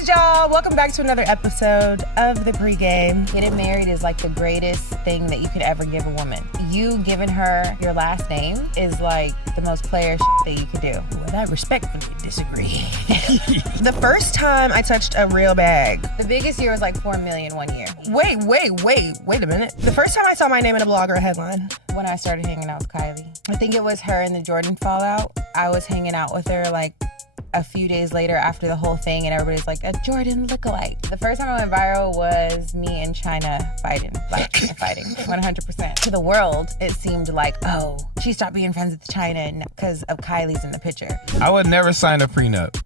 is, y'all? Welcome back to another episode of The Pregame. Getting married is like the greatest thing that you could ever give a woman. You giving her your last name is like the most player that you could do. Well, I respectfully disagree. The first time I touched a real bag. The biggest year was like 4 million one year. Wait a minute. The first time I saw my name in a blog or a headline. When I started hanging out with Kylie. I think it was her in the Jordan fallout. I was hanging out with her like a few days later after the whole thing, and everybody's like, a Jordan lookalike. The first time I went viral was me and China fighting, like fighting, 100%. To the world, it seemed like, oh, she stopped being friends with China because of Kylie's in the picture. I would never sign a prenup.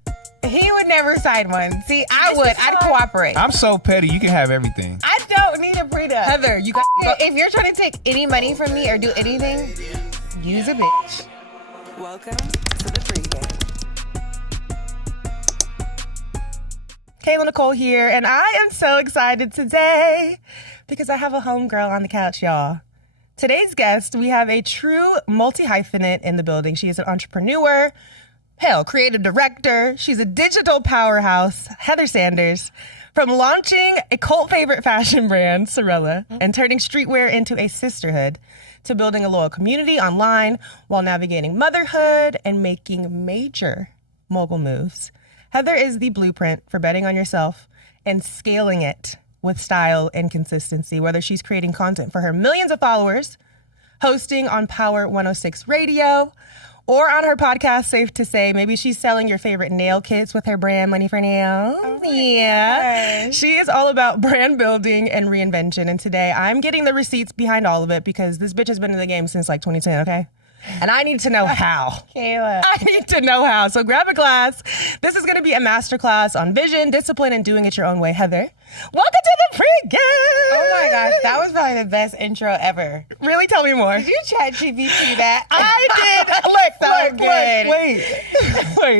He would never sign one. See, I would. I'd cooperate. I'm so petty. You can have everything. I don't need a prenup. Heather, you got... If you're trying to take any money from me or do anything, use a bitch. Welcome to the pregame. Kayla Nicole here, and I am so excited today because I have a homegirl on the couch, y'all. Today's guest, we have a true multi-hyphenate in the building. She is an entrepreneur, creative director. She's a digital powerhouse, Heather Sanders. From launching a cult favorite fashion brand, Sorella, and turning streetwear into a sisterhood, to building a loyal community online while navigating motherhood and making major mogul moves. Heather is the blueprint for betting on yourself and scaling it with style and consistency, whether she's creating content for her millions of followers, hosting on Power 106 Radio, or on her podcast, Safe to Say. Maybe she's selling your favorite nail kits with her brand, Money for Nails. Oh yeah. gosh. She is all about brand building and reinvention. And today I'm getting the receipts behind all of it because this bitch has been in the game since like 2010, okay? And I need to know how. Kayla. I need to know how. So grab a glass. This is going to be a masterclass on vision, discipline, and doing it your own way. Heather, welcome to the pregame. Oh my gosh, that was probably the best intro ever. Really? Tell me more. Did you chat GPT that? I did. Wait.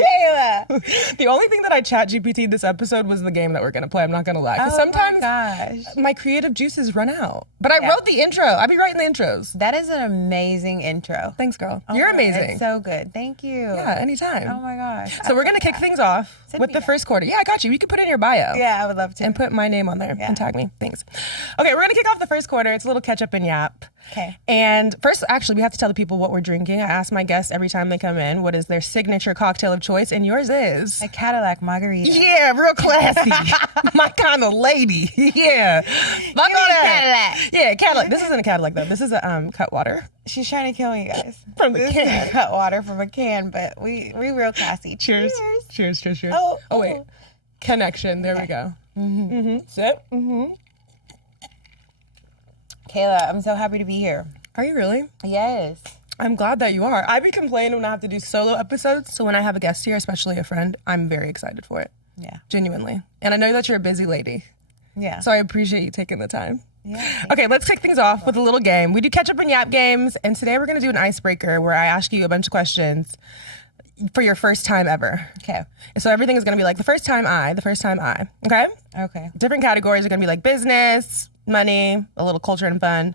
Kayla. The only thing that I chat GPT this episode was the game that we're going to play. I'm not going to lie. Because Oh sometimes my gosh. my creative juices run out. But I Yeah. wrote the intro. I be writing the intros. That is an amazing intro. Thanks, girl. Oh You're my God, amazing. It's so good. Thank you. Yeah, anytime. Oh my gosh. So we're going to kick things off Send with me the that. first quarter. Yeah, I got you. You can put it in your bio. Yeah, I would love to. And put my name on there Yeah. and tag me. Thanks. Okay, we're going to kick off the first quarter. It's a little catch up and yap. Okay. And first, actually, we have to tell the people what we're drinking. I ask my guests every time they come in, what is their signature cocktail of choice? And yours is... A Cadillac margarita. Yeah, real classy. My kind of lady. Yeah. Fuck Give me on a that. Cadillac. Yeah, Cadillac. This isn't a Cadillac, though. This is a Cutwater. She's trying to kill me, guys. From the This can. is cut water from a can, but we real classy. Cheers. Cheers. Oh, wait. Connection. There we go. Sip. Kayla, I'm so happy to be here. Are you really? Yes. I'm glad that you are. I be complaining when I have to do solo episodes. So when I have a guest here, especially a friend, I'm very excited for it. Yeah. Genuinely. And I know that you're a busy lady. Yeah. So I appreciate you taking the time. Yeah. Okay, let's kick things off with a little game. We do catch up and yap games, and today we're going to do an icebreaker where I ask you a bunch of questions for your first time ever. Okay. So everything is going to be like the first time I. Okay? Okay. Different categories are going to be like business, money, a little culture and fun,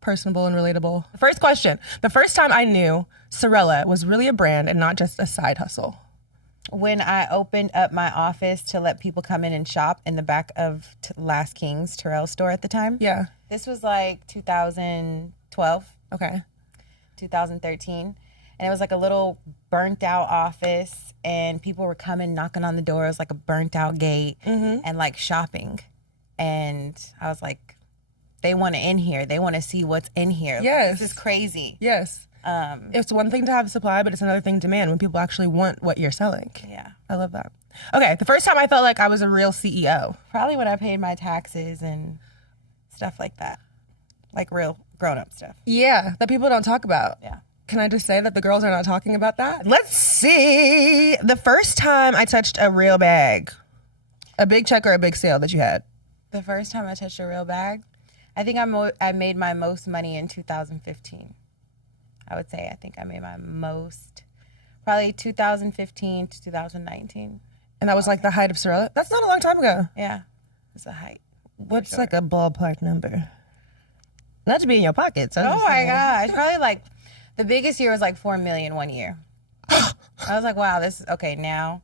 personable and relatable. The first question. The first time I knew Sorella was really a brand and not just a side hustle. When I opened up my office to let people come in and shop in the back of Last King's Terrell store at the time. Yeah. This was like 2012, Okay. 2013. And it was like a little burnt out office, and people were coming knocking on the door. It was like a burnt out gate and like shopping. And I was like, they want to in here. They want to see what's in here. Like, Yes. this is crazy. Yes. It's one thing to have supply, but it's another thing to demand when people actually want what you're selling. Yeah. I love that. Okay, the first time I felt like I was a real CEO. Probably when I paid my taxes and stuff like that. Like real grown-up stuff. Yeah, that people don't talk about. Yeah. Can I just say that the girls are not talking about that? Let's see. The first time I touched a real bag. A big check or a big sale that you had? The first time I touched a real bag, I think I made my most money in 2015. I would say I think I made my most, probably 2015 to 2019. And that was like the height of Sorella? That's not a long time ago. Yeah, it's a height. What's like a ballpark number? Not to be in your pockets. Oh my gosh, probably like, the biggest year was like 4 million one year. I was like, wow, this is, okay, now.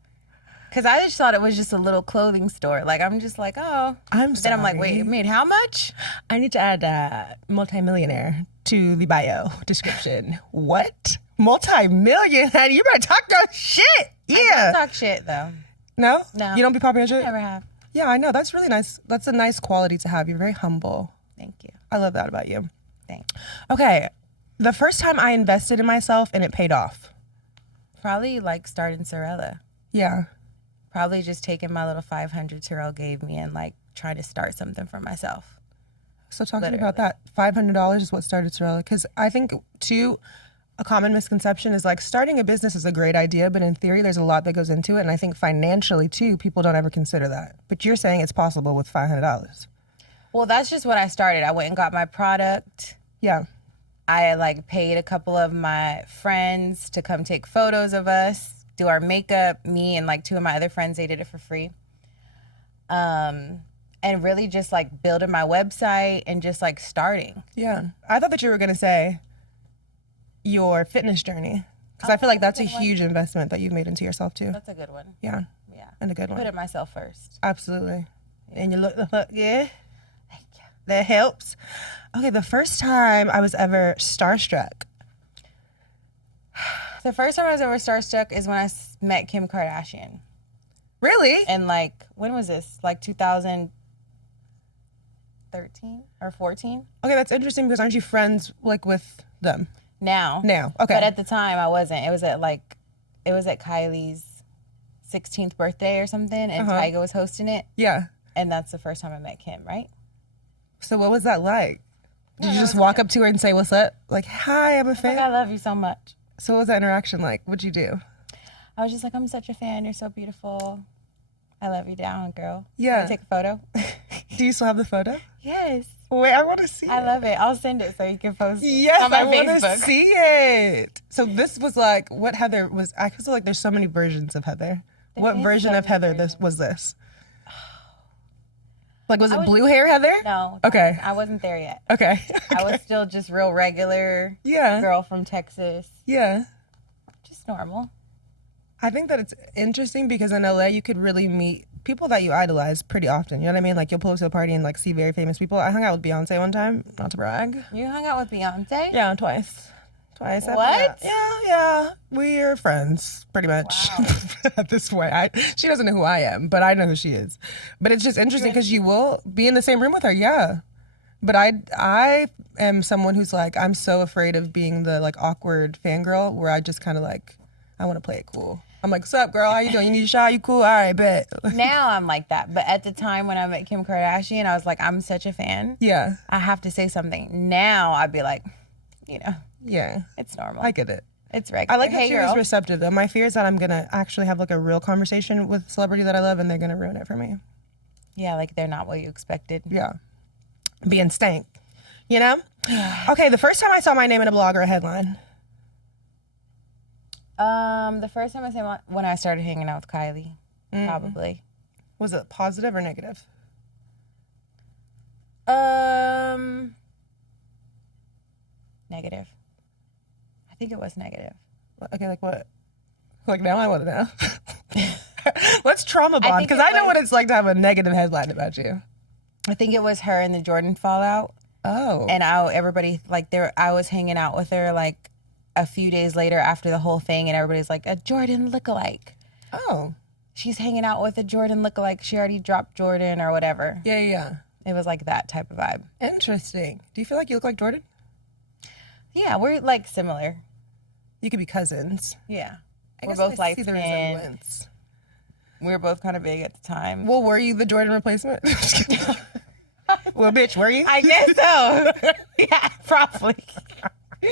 Because I just thought it was just a little clothing store. Like, I'm just like, oh. I'm But then I'm like, sorry. wait, how much? I need to add multimillionaire to the bio description. What? Multi-million? Honey, you better talk that shit. Yeah. Talk shit, though. No? No. You don't be popping your shit? Never have. Yeah, I know. That's really nice. That's a nice quality to have. You're very humble. Thank you. I love that about you. Thanks. Okay. The first time I invested in myself and it paid off. Probably like starting Sorella. Yeah. Probably just taking my little 500 Terrell gave me and like trying to start something for myself. So talk to me about that. $500 is what started Sorella. Because I think, too, a common misconception is like starting a business is a great idea, but in theory, there's a lot that goes into it. And I think financially, too, people don't ever consider that. But you're saying it's possible with $500. Well, that's just what I started. I went and got my product. Yeah. I like paid a couple of my friends to come take photos of us, do our makeup. Me and like two of my other friends, they did it for free. And really just like building my website and just like starting. Yeah. I thought that you were going to say your fitness journey. Because I feel like that's a huge investment that you've made into yourself, too. That's a good one. Yeah. Yeah. And a good one. Put it myself first. Absolutely. And you look the fuck, yeah. Thank you. That helps. Okay, the first time I was ever starstruck. The first time I was ever starstruck is when I met Kim Kardashian. Really? And like, when was this? Like 2013 or 14? Okay, that's interesting because aren't you friends like with them? Now. Now, okay. But at the time, I wasn't. It was at Kylie's 16th birthday or something, and Tyga was hosting it. Yeah. And that's the first time I met Kim, right? So what was that like? Did you just walk up to her and say, what's up? Like, hi, I'm a Like, fan. I love you so much. So what was that interaction like? What'd you do? I was just like, I'm such a fan. You're so beautiful. I love you down, girl. Yeah. Can I take a photo? Do you still have the photo? Yes. Wait, I want to see I it. love it. I'll send it so you can post Yes, it on my I want to Facebook. see it. So this was like what Heather was. I feel like there's so many versions of Heather. What is version so of Heather many was this? Like, was it blue hair Heather? No. Okay. I wasn't there yet. Okay. I was still just real regular Yeah. girl from Texas. Yeah. Just normal. I think that it's interesting because in LA you could really meet people that you idolize pretty often. You know what I mean? Like you'll pull up to a party and like see very famous people. I hung out with Beyonce one time, not to brag. You hung out with Beyonce? Yeah, twice. Twice. What? Yeah. We're friends, pretty much. At this point, she doesn't know who I am, but I know who she is. But it's just interesting because you will be in the same room with her. Yeah. But I am someone who's like, I'm so afraid of being the like awkward fangirl where I just kind of like, I want to play it cool. I'm like, what's up, girl? How you doing? You need a shot? You cool? All right, bet. Now I'm like that. But at the time when I met Kim Kardashian, I was like, I'm such a fan. Yeah. I have to say something. Now I'd be like, Yeah. it's normal. I get it. It's regular. I like that hey, she girl. was receptive, though. My fear is that I'm going to actually have, like, a real conversation with a celebrity that I love, and they're going to ruin it for me. Yeah, like they're not what you expected. Yeah. Being stank. You know? Okay, the first time I saw my name in a blog or a headline. The first time I saw when I started hanging out with Kylie, probably. Was it positive or negative? Negative. I think it was negative. Okay, like what? Like, now I want to know. Let's trauma bond, think because it I know was- what it's like to have a negative headline about you. I think it was her and the Jordan fallout. Oh. And everybody, like, I was hanging out with her, like, a few days later after the whole thing, and everybody's like, a Jordan lookalike. Oh. She's hanging out with a Jordan lookalike. She already dropped Jordan or whatever. Yeah. It was like that type of vibe. Interesting. Do you feel like you look like Jordan? Yeah, we're, like, similar. You could be cousins. Yeah. I We're guess both I light see the skinned. resemblance. We were both kind of big at the time. Well, were you the Jordan replacement? Well, bitch, were you? I guess so. Yeah, probably. Did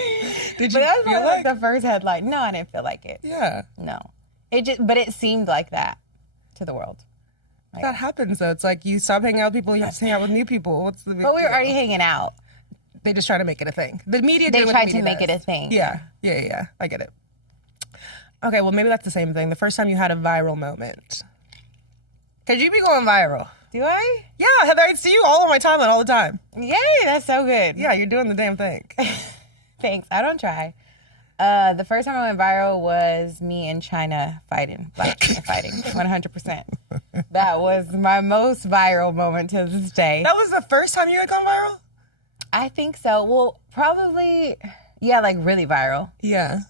you But that was feel like the first headline. No, I didn't feel like it. Yeah. No. But it seemed like that to the world. That happens, though. It's like you stop hanging out with people, you have to hang out with new people. What's the big But we were deal? already hanging out. They just try to make it a thing. The media They did what tried the to media make it does. a thing. Yeah. I get it. Okay, well, maybe that's the same thing. The first time you had a viral moment. Because you be going viral. Do I? Yeah, Heather, I see you all on my timeline all the time. Yay, that's so good. Yeah, you're doing the damn thing. Thanks. I don't try. The first time I went viral was me and China fighting, Black China fighting, 100%. That was my most viral moment to this day. That was the first time you had gone viral? I think so. Well, probably, yeah, like really viral. Yeah.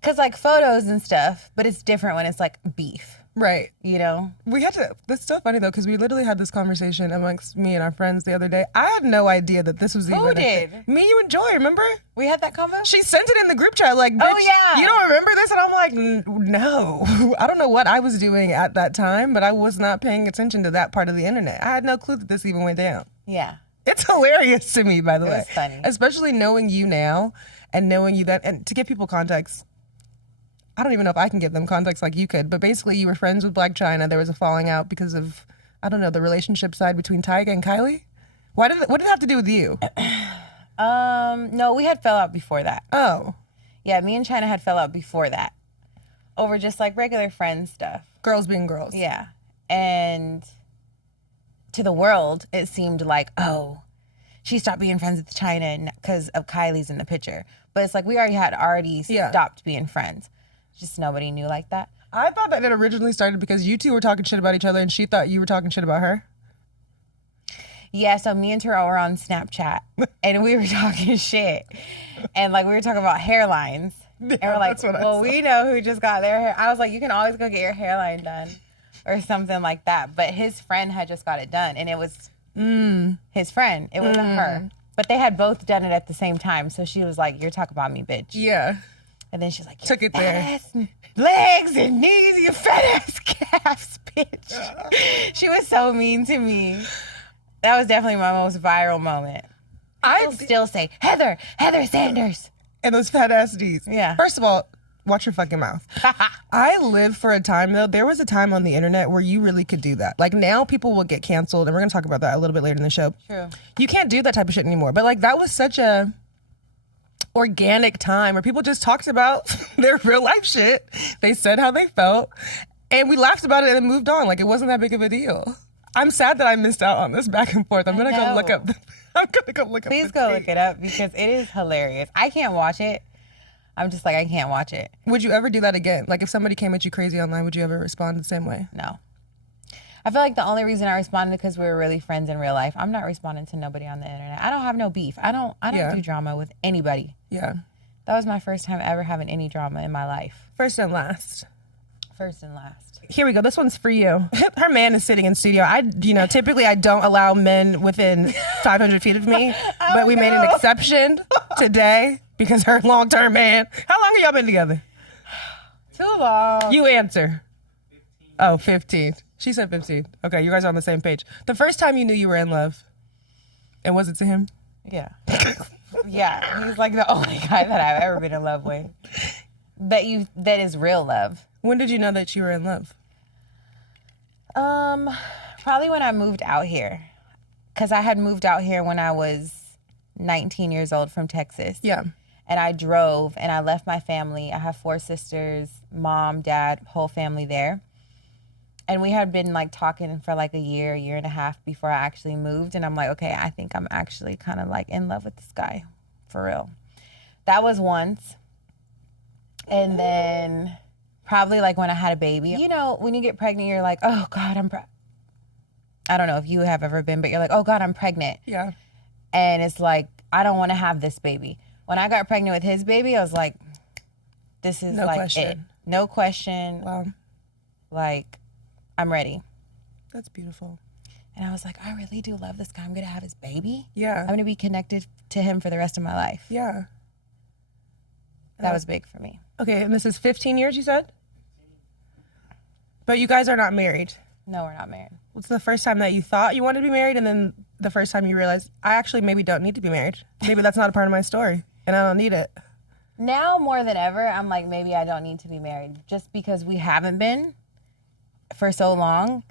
Because like photos and stuff, but it's different when it's like beef, Right. you know? We had to, that's so funny though, because we literally had this conversation amongst me and our friends the other day. I had no idea that this was even Who a thing. did? Me, you, and Joy, remember? We had that convo? She sent it in the group chat like, bitch, Oh, yeah. you don't remember this? And I'm like, no. I don't know what I was doing at that time, but I was not paying attention to that part of the internet. I had no clue that this even went down. Yeah. It's hilarious to me, by the way. It was funny. Especially knowing you now and knowing you that, and to give people context, I don't even know if I can give them context like you could, but basically you were friends with Black China. There was a falling out because of, I don't know, the relationship side between Tyga and Kylie. What did it have to do with you? No, we had fell out before that. Oh, Yeah, me and China had fell out before that. Over just like regular friend stuff. girls being girls. Yeah. And to the world, it seemed like, oh, she stopped being friends with China because of Kylie's in the picture. But it's like we already Yeah. stopped being friends. Just nobody knew like that. I thought that it originally started because you two were talking shit about each other and she thought you were talking shit about her. Yeah, so me and Terrell were on Snapchat and we were talking shit. And like we were talking about hairlines. And we're like, that's what I well, saw. we know who just got their hair. I was like, you can always go get your hairline done or something like that. But his friend had just got it done and it was his friend. It wasn't her. But they had both done it at the same time. So she was like, you're talking about me, bitch. Yeah. And then she's like, Took it there. ass legs and knees, you fat ass calves, bitch. She was so mean to me. That was definitely my most viral moment. I still say, Heather Sanders. And those fat ass D's. Yeah. First of all, watch your fucking mouth. I lived for a time though. There was a time on the internet where you really could do that. Like now people will get canceled and we're going to talk about that a little bit later in the show. True. You can't do that type of shit anymore. But like that was such a organic time where people just talked about their real life shit. They said how they felt and we laughed about it and then moved on. Like it wasn't that big of a deal. I'm sad that I missed out on this back and forth. I'm going to go look up. I'm going to go look up. Please go look it up because it is hilarious. I can't watch it. I'm just like, I can't watch it. Would you ever do that again? Like if somebody came at you crazy online, would you ever respond the same way? No. I feel like the only reason I responded because we were really friends in real life. I'm not responding to nobody on the internet. I don't have no beef. I don't Yeah. do drama with anybody. Yeah. That was my first time ever having any drama in my life. First and last. First and last. Here we go. This one's for you. Her man is sitting in studio. Typically I don't allow men within 500 feet of me, but we made an exception today because her long-term man. How long have y'all been together? Too long. You answer. 15. Oh, 15. She said 15. Okay, you guys are on the same page. The first time you knew you were in love, and was it to him? Yeah. Yeah. He's like the only guy that I've ever been in love with. That is real love. When did you know that you were in love? Probably when I moved out here. Because I had moved out here when I was 19 years old from Texas. Yeah. And I drove and I left my family. I have 4 sisters, mom, dad, whole family there. And we had been like talking for like a year and a half before I actually moved. And I'm like, okay, I think I'm actually kind of like in love with this guy for real. That was once. And then probably like when I had a baby. You know, when you get pregnant, you're like, oh God, I don't know if you have ever been, but you're like, oh God, I'm pregnant. Yeah. And it's like, I don't want to have this baby. When I got pregnant with his baby, I was like, this is No like question. it. No question. Wow. Like, I'm ready. That's beautiful. And I was like, I really do love this guy. I'm going to have his baby. Yeah. I'm going to be connected to him for the rest of my life. Yeah. That was big for me. Okay, and this is 15 years, you said? But you guys are not married. No, we're not married. What's the first time that you thought you wanted to be married, and then the first time you realized, I actually maybe don't need to be married? Maybe that's not a part of my story, and I don't need it. Now more than ever, I'm like, maybe I don't need to be married just because we haven't been for so long.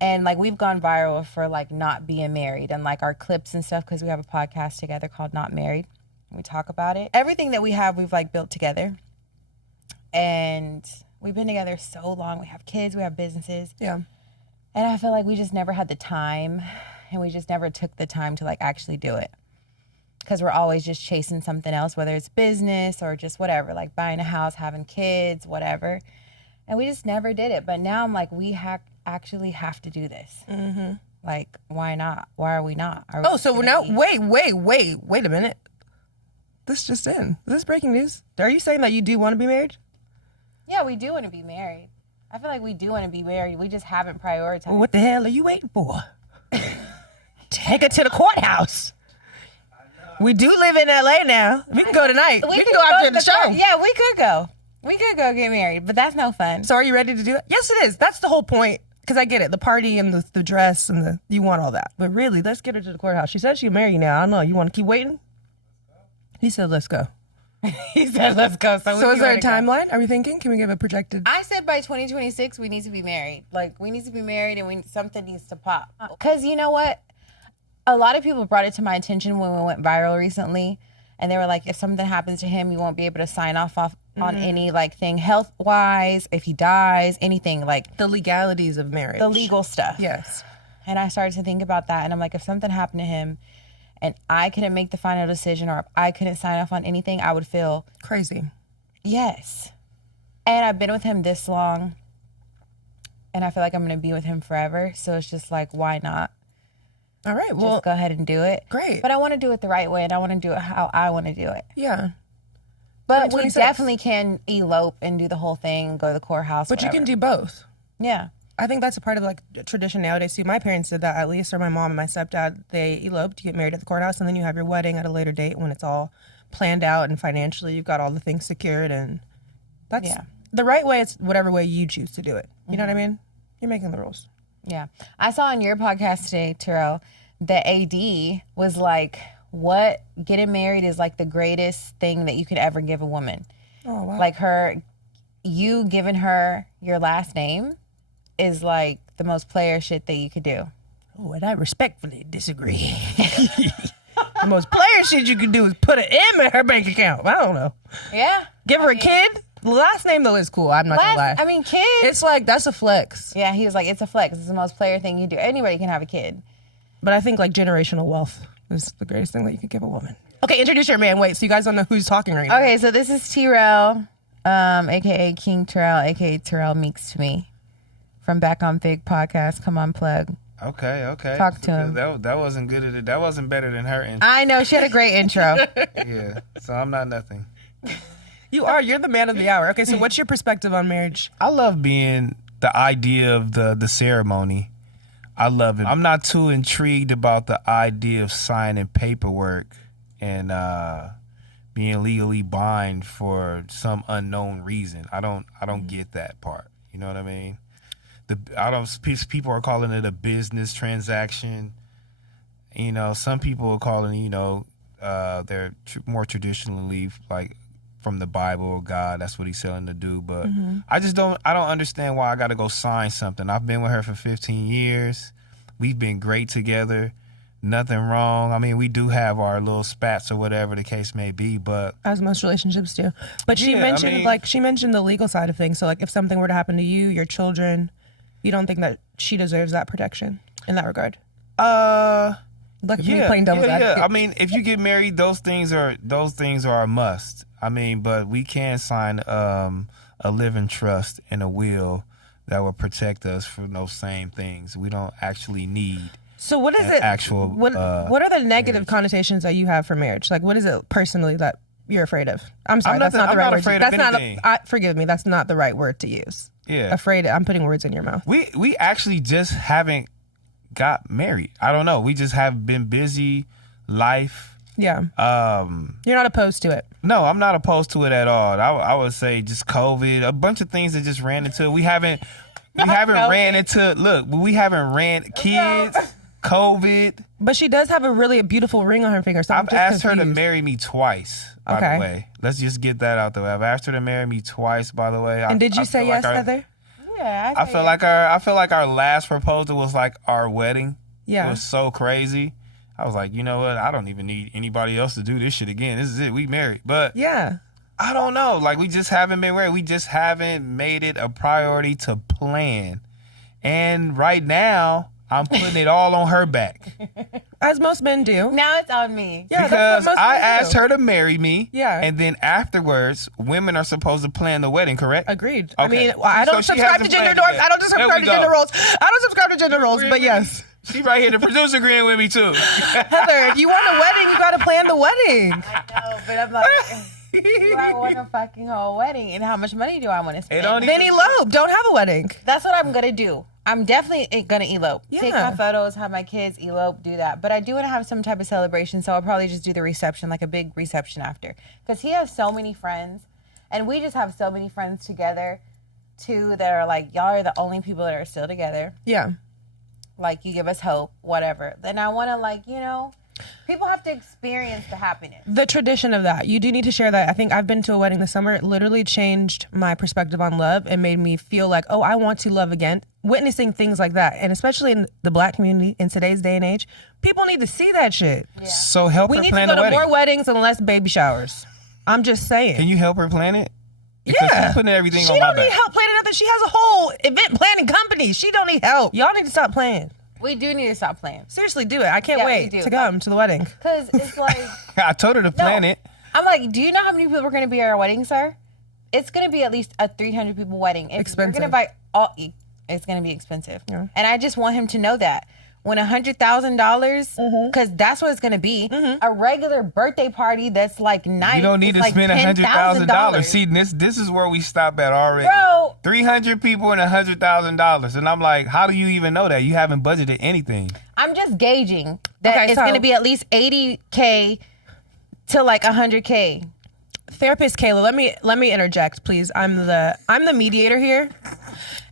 And like we've gone viral for like not being married and like our clips and stuff because we have a podcast together called Not Married. We talk about it. Everything that we have, we've like built together. And we've been together so long. We have kids, we have businesses. Yeah. And I feel like we just never had the time and we just never took the time to like actually do it. because we're always just chasing something else, whether it's business or just whatever, like buying a house, having kids, whatever. And we just never did it. But now I'm like, we actually have to do this. Mm-hmm. Like, why not? Why are we not? Are Oh, so now, wait a minute. This just in. Is this breaking news? Are you saying that you do want to be married? Yeah, we do want to be married. I feel like we do want to be married. We just haven't prioritized. Well, what the hell are you waiting for? Take her to the courthouse. We do live in LA now. We can go tonight. We can go after the show. Yeah, we could go. We could go get married, but that's no fun. So are you ready to do it? Yes, it is. That's the whole point. Because I get it. The party and the dress and you want all that. But really, let's get her to the courthouse. She said she'll marry you now. I don't know. You want to keep waiting? He said, let's go. He said, let's go. So is there a timeline? Are we thinking? Can we give a projected? I said by 2026, we need to be married. Like, we need to be married and something needs to pop. Because you know what? A lot of people brought it to my attention when we went viral recently. And they were like, if something happens to him, you won't be able to sign off on any like thing health-wise, if he dies, anything like. The legalities of marriage. The legal stuff. Yes. And I started to think about that. And I'm like, if something happened to him and I couldn't make the final decision or if I couldn't sign off on anything, I would feel crazy. Yes. And I've been with him this long. And I feel like I'm going to be with him forever. So it's just like, why not? All right, well, just go ahead and do it. Great. But I want to do it the right way, and I want to do it how I want to do it. Yeah. But we definitely can elope and do the whole thing, go to the courthouse, But whatever. you can do both. Yeah. I think that's a part of like tradition nowadays too. My parents did that at least, or my mom and my stepdad, they eloped, you get married at the courthouse, and then you have your wedding at a later date when it's all planned out and financially you've got all the things secured, and that's the right way. It's whatever way you choose to do it. You know what I mean? You're making the rules. Yeah. I saw on your podcast today, Terrell, the AD was like, what getting married is like the greatest thing that you could ever give a woman. Oh, wow. Like you giving her your last name is like the most player shit that you could do. Oh, and I respectfully disagree. The most player shit you could do is put an M in her bank account. I don't know. Yeah. Give her a kid. The last name though is cool. I'm not gonna lie. I mean, kid. It's like, that's a flex. Yeah, he was like, it's a flex. It's the most player thing you do. Anybody can have a kid. But I think like generational wealth is the greatest thing that you could give a woman. Okay, introduce your man. Wait, so you guys don't know who's talking right now. Okay, so this is Terrell, aka King Terrell, aka Terrell Meeks to me, from Back on Big Podcast. Come on, plug. Okay. Talk to him. That wasn't good. That wasn't better than her intro. I know, she had a great intro. Yeah, so I'm not nothing. You're the man of the hour. Okay, so what's your perspective on marriage? I love being the idea of the ceremony. I love it. I'm not too intrigued about the idea of signing paperwork and being legally bind for some unknown reason. I don't get that part. You know what I mean? People are calling it a business transaction. You know, some people are calling, they're more traditionally like from the Bible or God. That's what he's telling to do. But I don't understand why I got to go sign something. I've been with her for 15 years. We've been great together. Nothing wrong. I mean, we do have our little spats or whatever the case may be, but as most relationships do. But she Yeah, mentioned she mentioned the legal side of things. So like if something were to happen to you, your children, you don't think that she deserves that protection in that regard? Like me playing devil's advocate. I mean, if you get married, those things are a must. I mean, but we can sign a living trust and a will that will protect us from those same things. We don't actually need. So what is it? Actual. What are the negative connotations that you have for marriage? Like, what is it personally that you're afraid of? I'm sorry, that's not the right word. That's not afraid of anything. Forgive me, that's not the right word to use. Yeah. Afraid. I'm putting words in your mouth. We actually just haven't got married. I don't know. We just have been busy, life. Yeah. You're not opposed to it. No, I'm not opposed to it at all. I would say just COVID, a bunch of things that just ran into. We haven't ran kids, COVID. But she does have a really beautiful ring on her finger. So I've asked her to marry me twice, by the way. Let's just get that out the way. I've asked her to marry me twice, by the way. And did you say yes, Heather? Yeah, I feel like our last proposal was like our wedding. Yeah. It was so crazy. I was like, you know what? I don't even need anybody else to do this shit again. This is it. We married. But yeah, I don't know. Like, we just haven't been married. We just haven't made it a priority to plan. And right now, I'm putting it all on her back. as most men do. Now it's on me. Yeah, Because that's what most I men do. asked her to marry me. Yeah. And then afterwards, women are supposed to plan the wedding, correct? Agreed. Okay. I mean, I don't So she subscribe to hasn't gender planned norms. it yet. I don't There subscribe we to gender go. roles. I don't subscribe to gender roles, but yes. She right here. The producer agreeing with me, too. Heather, if you want a wedding, you got to plan the wedding. I know, but I'm like, do I want a fucking whole wedding? And how much money do I want to spend? don't Then elope. Don't have a wedding. That's what I'm gonna do. I'm definitely gonna elope. Take Yeah. my photos, have my kids elope, do that. But I do want to have some type of celebration, so I'll probably just do the reception, like a big reception after. Because he has so many friends, and we just have so many friends together, too, that are like, y'all are the only people that are still together. Yeah. Like, you give us hope, whatever. Then I want to, like, you know, people have to experience the happiness. The tradition of that. You do need to share that. I think I've been to a wedding this summer. It literally changed my perspective on love and made me feel like, oh, I want to love again. Witnessing things like that, and especially in the Black community in today's day and age, people need to see that shit. So help We her need to plan go the to wedding. more weddings and less baby showers. I'm just saying. Can you help her plan it? Because Yeah. she's putting everything She on my don't need back. help planning nothing. She has a whole event planning company. She don't need help. Y'all need to stop playing. We do need to stop playing. Seriously, do it. I can't Yeah, we wait do. to come to the wedding. Because it's like, I told her to plan it. I'm like, do you know how many people are going to be at our wedding, sir? It's going to be at least a 300 people wedding. If Expensive. you're going to buy all, it's going to be expensive. Yeah. And I just want him to know that. When $100,000, because that's what it's going to be, a regular birthday party that's like nice. You don't need to like spend $100,000. See, this is where we stop at already. Bro. 300 people and $100,000, and I'm like, how do you even know that? You haven't budgeted anything. I'm just gauging that Okay, it's so- going to be at least $80K to like $100K. Therapist Kayla, let me interject, please. I'm the mediator here.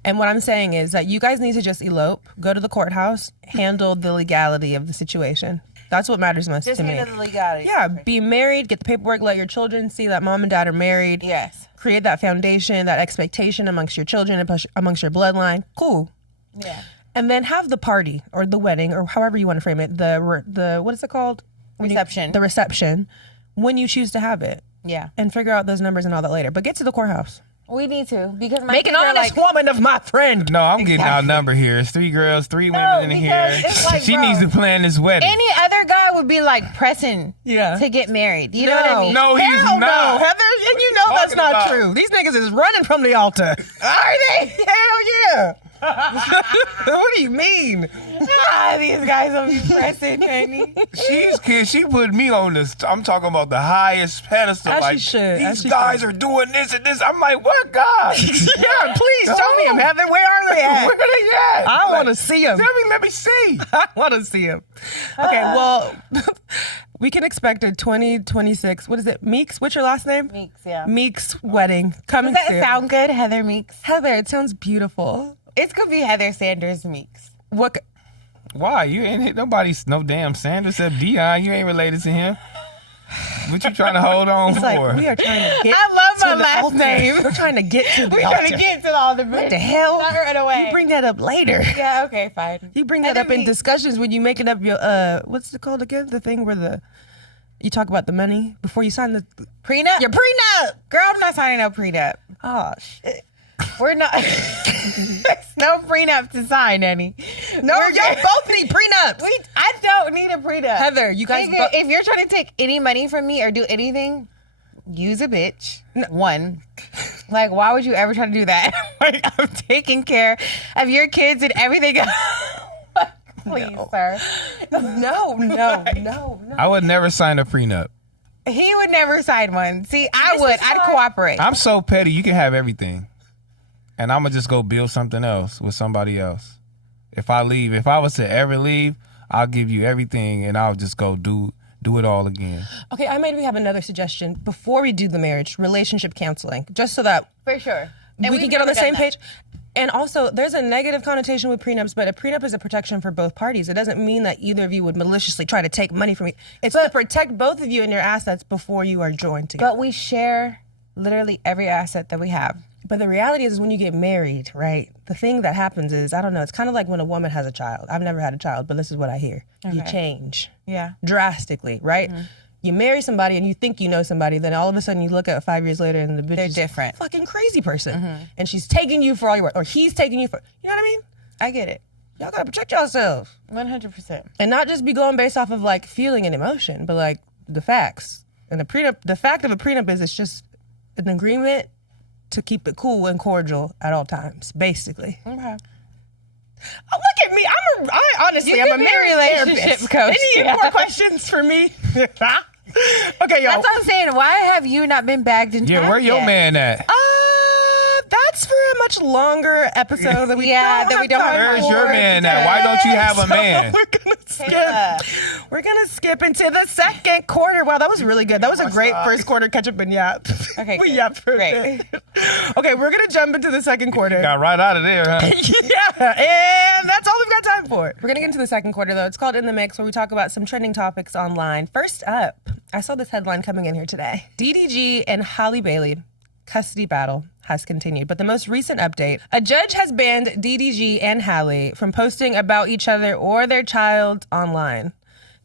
And what I'm saying is that you guys need to just elope, go to the courthouse, handle the legality of the situation. That's what matters most Just to me. handle the legality. Yeah, be married, get the paperwork, let your children see that mom and dad are married. Yes. Create that foundation, that expectation amongst your children, amongst your bloodline. Cool. Yeah. And then have the party or the wedding or however you want to frame it. The what is it called? Reception. The reception. When you choose to have it. Yeah. And figure out those numbers and all that later. But get to the courthouse. We need to, because my Make an kids are honest like, woman of my friend. No, I'm getting outnumbered here. It's 3 girls, 3 women in here. because it's like, She bro, needs to plan this wedding. any other guy would be like pressing Yeah. to get married. You know what I mean? No, he's Hell not. no, Heather, and you know that's Talking not about- true. These niggas is running from the altar. Are they? Hell yeah. What do you mean? These guys will be pressing, honey. She put me on this. I'm talking about the highest pedestal. As she like, should, as these she guys should. are doing this and this. I'm like, what God? Yeah, please show me him, Heather. Where are they at? Where are they at? I want to see him. Let me see. I want to see him. Okay, well, we can expect a 2026. What is it? Meeks? What's your last name? Meeks, yeah. Meeks wedding coming Does that soon. sound good, Heather Meeks? Heather, it sounds beautiful. It's gonna be Heather Sanders Meeks. What? Why? You ain't hit nobody's no damn Sanders except Dion. You ain't related to him. What you trying to hold on It's for? like we are trying to get. I love to my the last altar. name. We're trying to get to the We're altar. trying to get to all the What the hell? Not right away. You bring that up later. Yeah, okay, fine. You bring that Heather up in Meeks. discussions when you making up your what's it called again? The thing where you talk about the money before you sign the Prenup? your prenup. Girl, I'm not signing no prenup. Oh shit. We're not. There's no prenup to sign, honey. No, We're y'all good. both need prenups. I don't need a prenup. Heather, you guys If you're trying to take any money from me or do anything, use a bitch. One. Like, why would you ever try to do that? Like, I'm taking care of your kids and everything else. Please, sir. No. I would never sign a prenup. He would never sign one. See, I This would. is I'd why- cooperate. I'm so petty. You can have everything, and I'm gonna just go build something else with somebody else. If I leave, if I was to ever leave, I'll give you everything, and I'll just go do it all again. Okay, I maybe have another suggestion before we do the marriage, relationship counseling, just so that For sure. we can get on the same page. And also, there's a negative connotation with prenups, but a prenup is a protection for both parties. It doesn't mean that either of you would maliciously try to take money from you. It's to protect both of you and your assets before you are joined together. But we share literally every asset that we have. But the reality is when you get married, right, the thing that happens is, I don't know, it's kind of like when a woman has a child. I've never had a child, but this is what I hear. You Okay. change Yeah. drastically, right? You marry somebody and you think you know somebody, then all of a sudden you look at 5 years later and the bitch They're is different. a fucking crazy person. And she's taking you for all your worth, or he's taking you for, you know what I mean? I get it. y'all gotta protect yourselves. 100%. And not just be going based off of like feeling and emotion, but like the facts. And the fact of a prenup is it's just an agreement to keep it cool and cordial at all times, basically. Okay. Oh, look at me. I honestly, I'm a married relationship coach. Any more questions for me? Okay, y'all. That's what I'm saying. Why have you not been bagged in Yeah, time where your yet? man at? That's for a much longer episode that we don't have time Where's for your man at? Why don't you have a man? We're gonna skip into the second quarter. Wow, that was really good. That was a great first quarter catch up and yap. Okay, We good. yapped for a Great. bit. Okay, we're gonna jump into the second quarter. Got right out of there, huh? Yeah, and that's all we've got time for. We're gonna get into the second quarter though. It's called In the Mix, where we talk about some trending topics online. First up, I saw this headline coming in here today. DDG and Halle Bailey custody battle has continued, but the most recent update, a judge has banned DDG and Halle from posting about each other or their child online.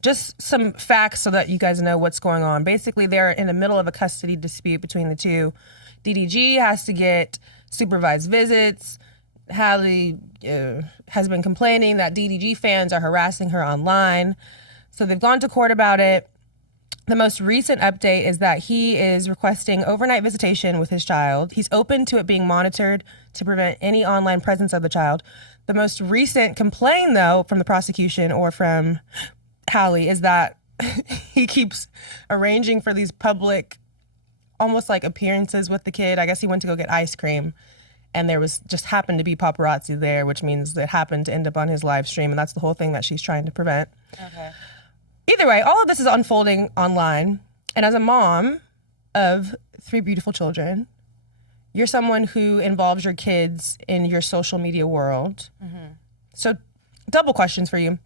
Just some facts so that you guys know what's going on. Basically, they're in the middle of a custody dispute between the two. DDG has to get supervised visits. Halle has been complaining that DDG fans are harassing her online. So they've gone to court about it. The most recent update is that he is requesting overnight visitation with his child. He's open to it being monitored to prevent any online presence of the child. The most recent complaint, though, from the prosecution or from Halle is that he keeps arranging for these public, almost like appearances with the kid. I guess he went to go get ice cream, and there was just happened to be paparazzi there, which means it happened to end up on his live stream, and that's the whole thing that she's trying to prevent. Okay. Either way, all of this is unfolding online. And as a mom of 3 beautiful children, you're someone who involves your kids in your social media world. Mm-hmm. So double questions for you.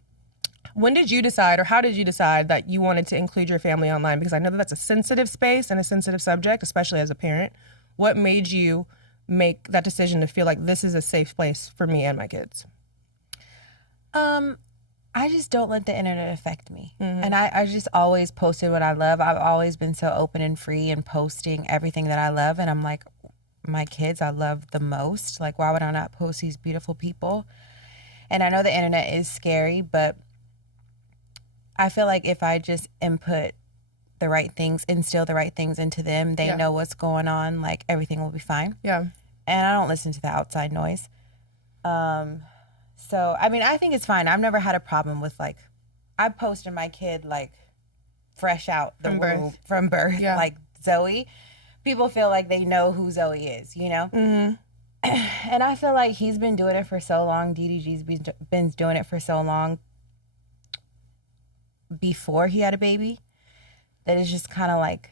When did you decide, or how did you decide that you wanted to include your family online? Because I know that that's a sensitive space and a sensitive subject, especially as a parent. What made you make that decision to feel like this is a safe place for me and my kids? I just don't let the internet affect me. Mm-hmm. And I just always posted what I love. I've always been so open and free and posting everything that I love. And I'm like, my kids I love the most. Like, why would I not post these beautiful people? And I know the internet is scary, but I feel like if I just input the right things, instill the right things into them, they know what's going on, like everything will be fine. Yeah. And I don't listen to the outside noise. So, I mean, I think it's fine. I've never had a problem with, like, I posted my kid, like, fresh out the womb from birth, like Zoe. People feel like they know who Zoe is, you know? Mm-hmm. And I feel like he's been doing it for so long. DDG's been doing it for so long before he had a baby that it's just kind of, like,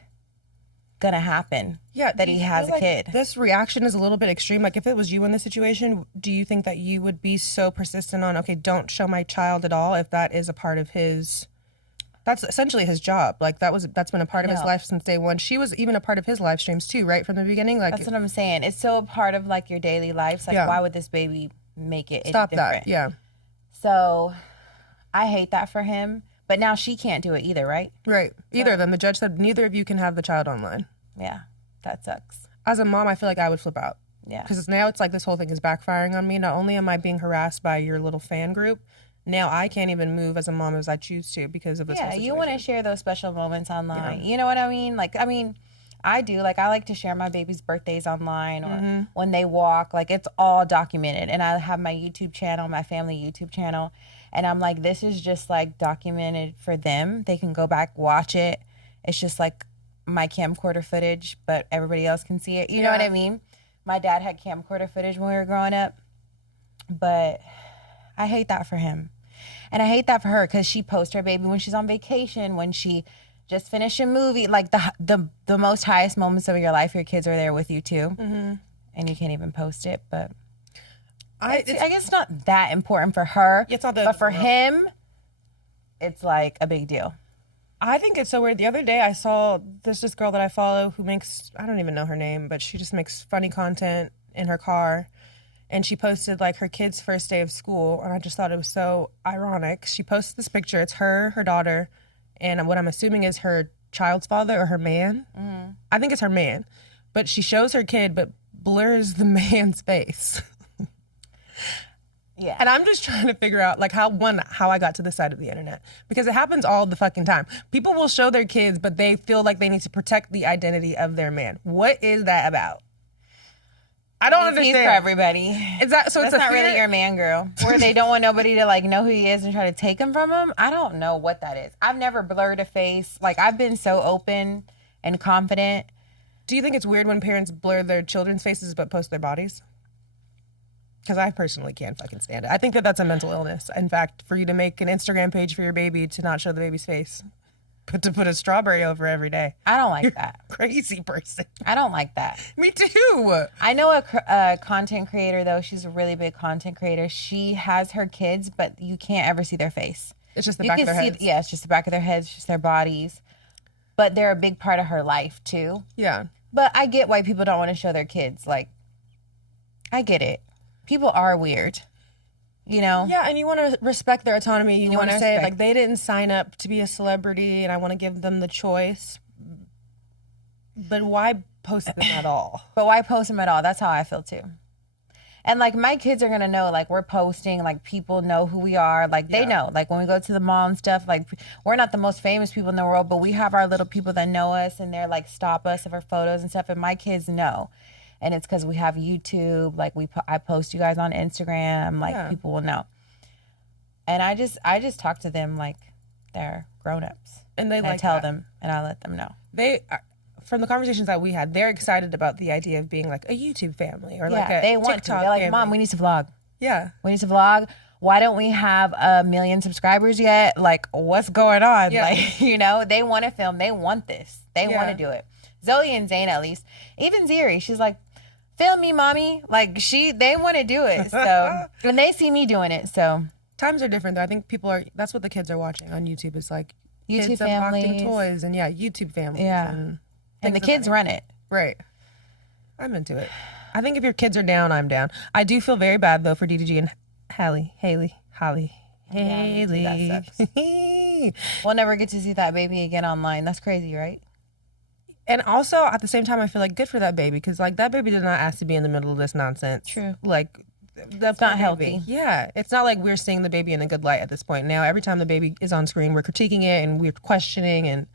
gonna happen that he has a kid. This reaction is a little bit extreme. Like, if it was you in this situation, do you think that you would be so persistent on, okay, don't show my child at all, if that is a part of his, that's essentially his job. Like, that's been a part of his life since day one. She was even a part of his live streams too, right, from the beginning? Like, that's what I'm saying. It's so a part of, like, your daily life. Like, why would this baby make it stop different? that? Yeah. So I hate that for him. But now she can't do it either, right? Right. Either of them. The judge said neither of you can have the child online. Yeah, that sucks. As a mom, I feel like I would flip out. Yeah. Because now it's like this whole thing is backfiring on me. Not only am I being harassed by your little fan group, now I can't even move as a mom as I choose to because of this whole situation. You want to share those special moments online. Yeah. You know what I mean? Like, I mean, I do. Like, I like to share my baby's birthdays online or when they walk. Like, it's all documented. And I have my YouTube channel, my family YouTube channel. And I'm like, this is just, like, documented for them. They can go back, watch it. It's just, like, my camcorder footage, but everybody else can see it. You know what I mean? My dad had camcorder footage when we were growing up. But I hate that for him. And I hate that for her because she posts her baby when she's on vacation, when she just finished a movie. Like, the most highest moments of your life, your kids are there with you, too. Mm-hmm. And you can't even post it, but I guess it's not that important for her. It's not but for him, it's like a big deal. I think it's so weird. The other day I saw there's this girl that I follow who makes, I don't even know her name, but she just makes funny content in her car. And she posted like her kid's first day of school. And I just thought it was so ironic. She posted this picture. It's her daughter, and what I'm assuming is her child's father or her man. Mm-hmm. I think it's her man. But she shows her kid but blurs the man's face. Yeah. And I'm just trying to figure out like how I got to this side of the internet, because it happens all the fucking time. People will show their kids, but they feel like they need to protect the identity of their man. What is that about? I don't understand. He's for everybody. So That's not really your man, girl. Where they don't want nobody to like know who he is and try to take him from him. I don't know what that is. I've never blurred a face. Like, I've been so open and confident. Do you think it's weird when parents blur their children's faces but post their bodies? Because I personally can't fucking stand it. I think that that's a mental illness. In fact, for you to make an Instagram page for your baby to not show the baby's face, but to put a strawberry over every day. I don't like that. Crazy person. I don't like that. Me too. I know a content creator, though. She's a really big content creator. She has her kids, but you can't ever see their face. It's just the back of their heads. Yeah, it's just the back of their heads, just their bodies. But they're a big part of her life, too. Yeah. But I get why people don't want to show their kids. Like, I get it. People are weird. You know? Yeah, and you want to respect their autonomy. You want to say, respect. like, they didn't sign up to be a celebrity, and I want to give them the choice. But why post them at all? But why post them at all? That's how I feel, too. And, like, my kids are going to know, like, we're posting. Like, people know who we are. Like, they know. Like, when we go to the mall and stuff, like, we're not the most famous people in the world, but we have our little people that know us, and they're, like, stop us of our photos and stuff. And my kids know. And it's because we have YouTube. Like, I post you guys on Instagram. Like, people will know. And I just talk to them like they're grown-ups. And they I tell them, and I let them know. From the conversations that we had, they're excited about the idea of being like a YouTube family or like a they want TikTok to. They're like, family. Mom, we need to vlog. Yeah. We need to vlog. Why don't we have 1 million subscribers yet? Like, what's going on? Yeah. Like, you know, they want to film. They want this. They want to do it. Zoe and Zane, at least. Even Ziri, she's like, film me, mommy. Like, they want to do it. So, when they see me doing it, so. Times are different, though. I think that's what the kids are watching on YouTube. It's like YouTube kids families. unboxing toys and YouTube families. Yeah. And the kids run it. Right. I'm into it. I think if your kids are down, I'm down. I do feel very bad, though, for DDG and Holly. We'll never get to see that baby again online. That's crazy, right? And also, at the same time, I feel like good for that baby, because, like, that baby did not ask to be in the middle of this nonsense. True. Like, that's not healthy. Yeah. It's not like we're seeing the baby in a good light at this point. Now, every time the baby is on screen, we're critiquing it and we're questioning, and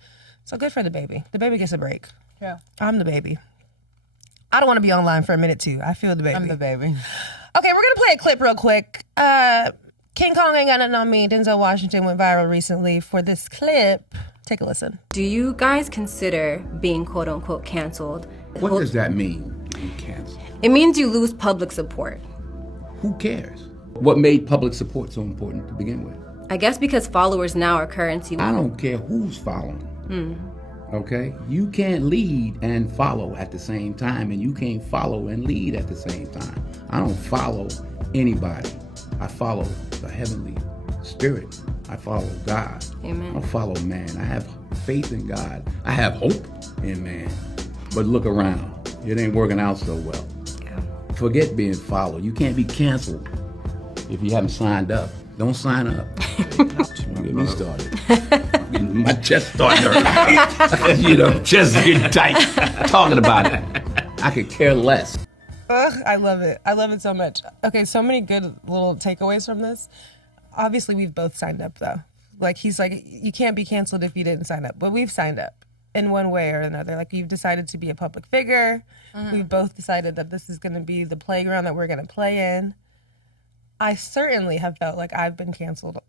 so good for the baby. The baby gets a break. Yeah. I'm the baby. I don't want to be online for a minute, too. I feel the baby. I'm the baby. Okay, we're going to play a clip real quick. King Kong ain't got nothing on me. Denzel Washington went viral recently for this clip. Take a listen. Do you guys consider being quote unquote canceled? What does that mean, being canceled? It means you lose public support. Who cares? What made public support so important to begin with? I guess because followers now are currency. I don't care who's following. Okay? You can't lead and follow at the same time, and you can't follow and lead at the same time. I don't follow anybody. I follow the heavenly spirit. I follow God. Amen. I don't follow man. I have faith in God. I have hope in man. But look around. It ain't working out so well. Yeah. Forget being followed. You can't be canceled if you haven't signed up. Don't sign up. Don't get me started. My chest started hurting. You know, chest getting tight. Talking about it. I could care less. Ugh, I love it. I love it so much. Okay, so many good little takeaways from this. Obviously, we've both signed up, though. Like, he's like, you can't be canceled if you didn't sign up. But we've signed up in one way or another. Like, you've decided to be a public figure. We've both decided that this is going to be the playground that we're going to play in. I certainly have felt like I've been canceled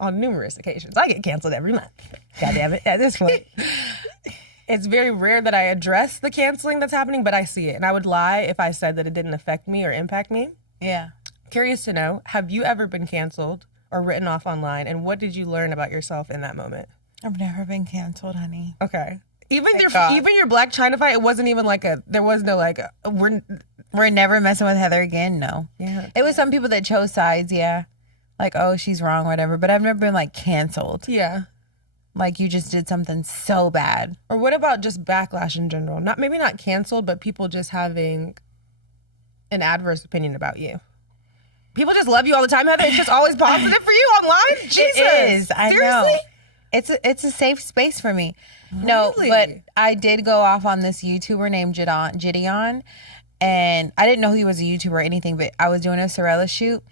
on numerous occasions. I get canceled every month. God damn it, at this point. It's very rare that I address the canceling that's happening, but I see it. And I would lie if I said that it didn't affect me or impact me. Yeah. Curious to know, have you ever been canceled or written off online? And what did you learn about yourself in that moment? I've never been canceled, honey. Okay. Even God. your Black China fight, it wasn't even like there was no like, We're never messing with Heather again, no. Yeah. It was some people that chose sides, yeah. Like, oh, she's wrong, whatever. But I've never been, like, canceled. Yeah. Like, you just did something so bad. Or what about just backlash in general? Maybe not canceled, but people just having an adverse opinion about you. People just love you all the time, Heather. It's just always positive for you online? Jesus. It is. I Seriously? know. It's a safe space for me. Really? No, but I did go off on this YouTuber named Gideon. And I didn't know he was a YouTuber or anything, but I was doing a Sorella shoot.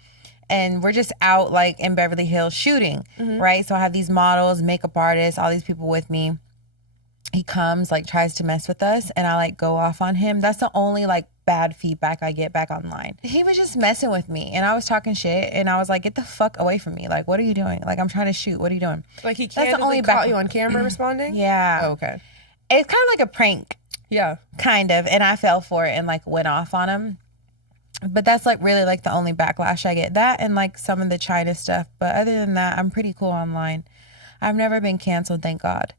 and we're just out like in Beverly Hills shooting, right? So I have these models, makeup artists, all these people with me. He comes, like, tries to mess with us, and I, like, go off on him. That's the only, like, bad feedback I get back online. He was just messing with me, and I was talking shit, and I was like, get the fuck away from me. Like, what are you doing? Like, I'm trying to shoot. What are you doing? Like, he That's the can't only caught you on camera responding? Yeah. Oh, okay. It's kind of like a prank. Yeah. Kind of. And I fell for it and, like, went off on him. But that's, like, really, like, the only backlash I get. That and, like, some of the China stuff. But other than that, I'm pretty cool online. I've never been canceled, thank God.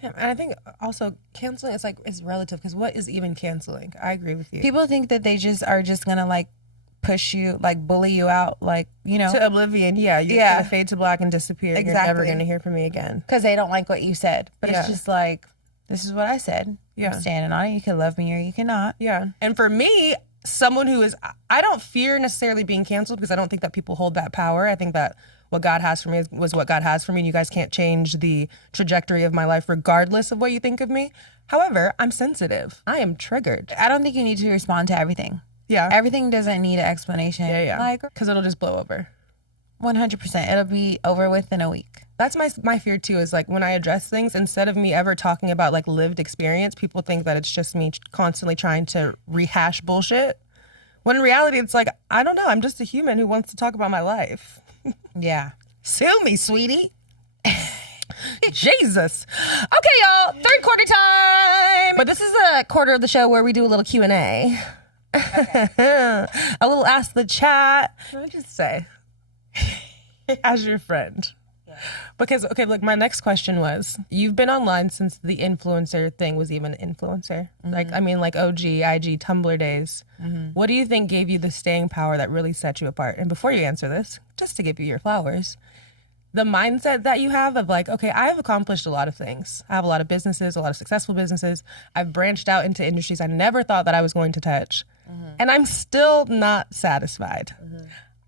Damn, and I think also canceling is relative, because what is even canceling? I agree with you. People think that they just are just gonna like push you, like bully you out, like, you know, to oblivion. Yeah, you're gonna fade to black and disappear. Exactly. You're never gonna hear from me again because they don't like what you said. But Yeah. it's just like, this is what I said. Yeah. I'm standing on it. You can love me or you cannot. Yeah. And for me, someone who is, I don't fear necessarily being canceled, because I don't think that people hold that power. I think that what God has for me was what God has for me, and you guys can't change the trajectory of my life regardless of what you think of me. However, I'm sensitive. I am triggered. I don't think you need to respond to everything. Yeah. Everything doesn't need an explanation. Yeah. Like, Because it'll just blow over. 100%. It'll be over within a week. That's my fear too, is like when I address things, instead of me ever talking about like lived experience, people think that it's just me constantly trying to rehash bullshit. When in reality, it's like, I don't know. I'm just a human who wants to talk about my life. Yeah. Sue me, sweetie. Jesus. Okay, y'all. Third quarter time. But this is a quarter of the show where we do a little Q&A. A little ask the chat. Let me just say, as your friend. Because, okay, look, my next question was, you've been online since the influencer thing was even an influencer. Like, I mean, like OG, IG, Tumblr days. What do you think gave you the staying power that really set you apart? And before you answer this, just to give you your flowers, the mindset that you have of like, okay, I've accomplished a lot of things. I have a lot of businesses, a lot of successful businesses. I've branched out into industries I never thought that I was going to touch. And I'm still not satisfied.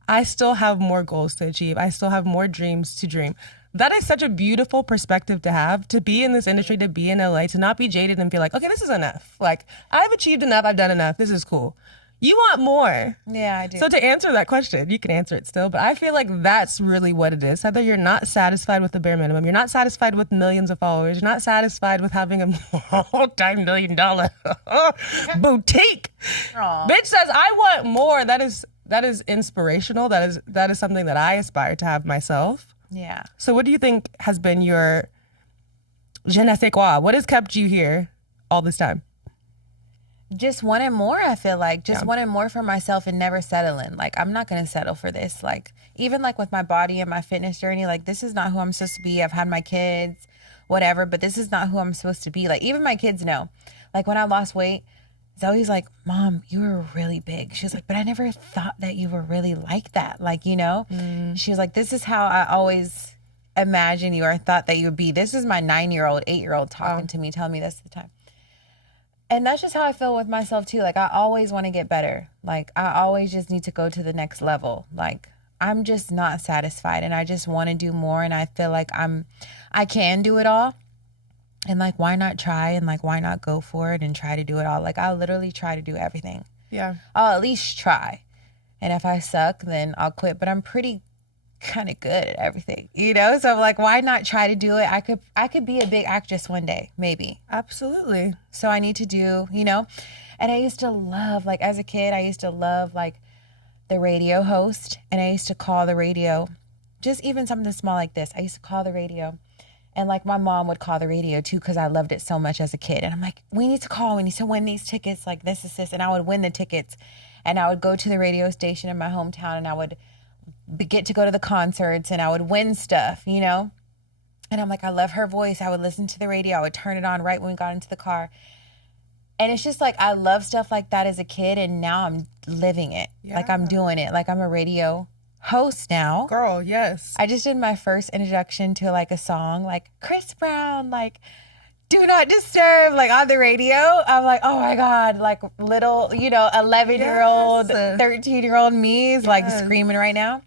I still have more goals to achieve. I still have more dreams to dream. That is such a beautiful perspective to have, to be in this industry, to be in LA, to not be jaded and feel like, okay, this is enough. Like, I've achieved enough. I've done enough. This is cool. You want more. Yeah, I do. So to answer that question, you can answer it still, but I feel like that's really what it is. Heather, you're not satisfied with the bare minimum. You're not satisfied with millions of followers. You're not satisfied with having a multi-million-dollar boutique. Aww. Bitch says, I want more. That is inspirational. That is something that I aspire to have myself. Yeah. So what do you think has been your je ne sais quoi? What has kept you here all this time? Just wanting more, I feel like. Just wanting more for myself and never settling. Like, I'm not going to settle for this. Like, even like with my body and my fitness journey, like, this is not who I'm supposed to be. I've had my kids, whatever, but this is not who I'm supposed to be. Like, even my kids know. Like, when I lost weight, Zoe's like, Mom, you were really big. She was like, but I never thought that you were really like that. Like, you know? She was like, this is how I always imagined you or thought that you would be. This is my 9-year-old, 8-year-old talking to me, telling me this at the time. And that's just how I feel with myself too. Like, I always want to get better. Like, I always just need to go to the next level. Like, I'm just not satisfied and I just want to do more. And I feel like I can do it all. And like, why not try? And like, why not go for it and try to do it all? Like, I'll literally try to do everything. Yeah. I'll at least try. And if I suck, then I'll quit. But I'm pretty kind of good at everything, you know? So like, why not try to do it? I could be a big actress one day, maybe. Absolutely. So I need to do, you know? And I used to love, like, as a kid, I used to love like the radio host. And I used to call the radio, just even something small like this. I used to call the radio. And like my mom would call the radio too, because I loved it so much as a kid. And I'm like, we need to win these tickets, like this is this. And I would win the tickets. And I would go to the radio station in my hometown and I would get to go to the concerts and I would win stuff, you know? And I'm like, I love her voice. I would listen to the radio. I would turn it on right when we got into the car. And it's just like, I love stuff like that as a kid. And now I'm living it. Yeah. Like I'm doing it. Like I'm a radio host now. Girl, yes. I just did my first introduction to like a song, like Chris Brown, like Do Not Disturb, like on the radio. I'm like, oh my God, like little, you know, 11-year-old, Yes. 13-year-old me is like screaming right now.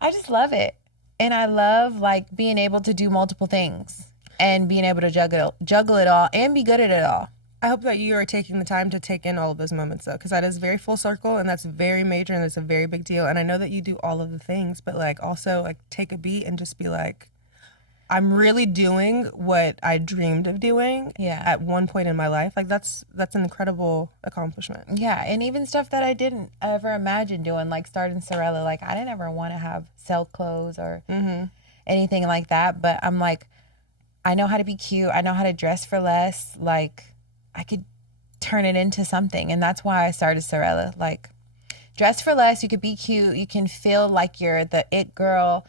I just love it. And I love like being able to do multiple things and being able to juggle it all and be good at it all. I hope that you are taking the time to take in all of those moments, though, because that is very full circle, and that's very major, and it's a very big deal. And I know that you do all of the things, but like also like take a beat and just be like, I'm really doing what I dreamed of doing at one point in my life. Like that's an incredible accomplishment. Yeah, and even stuff that I didn't ever imagine doing, like starting Sorella. Like I didn't ever want to sell clothes or anything like that. But I'm like, I know how to be cute. I know how to dress for less. Like I could turn it into something. And that's why I started Sorella. Like dress for less. You could be cute. You can feel like you're the it girl.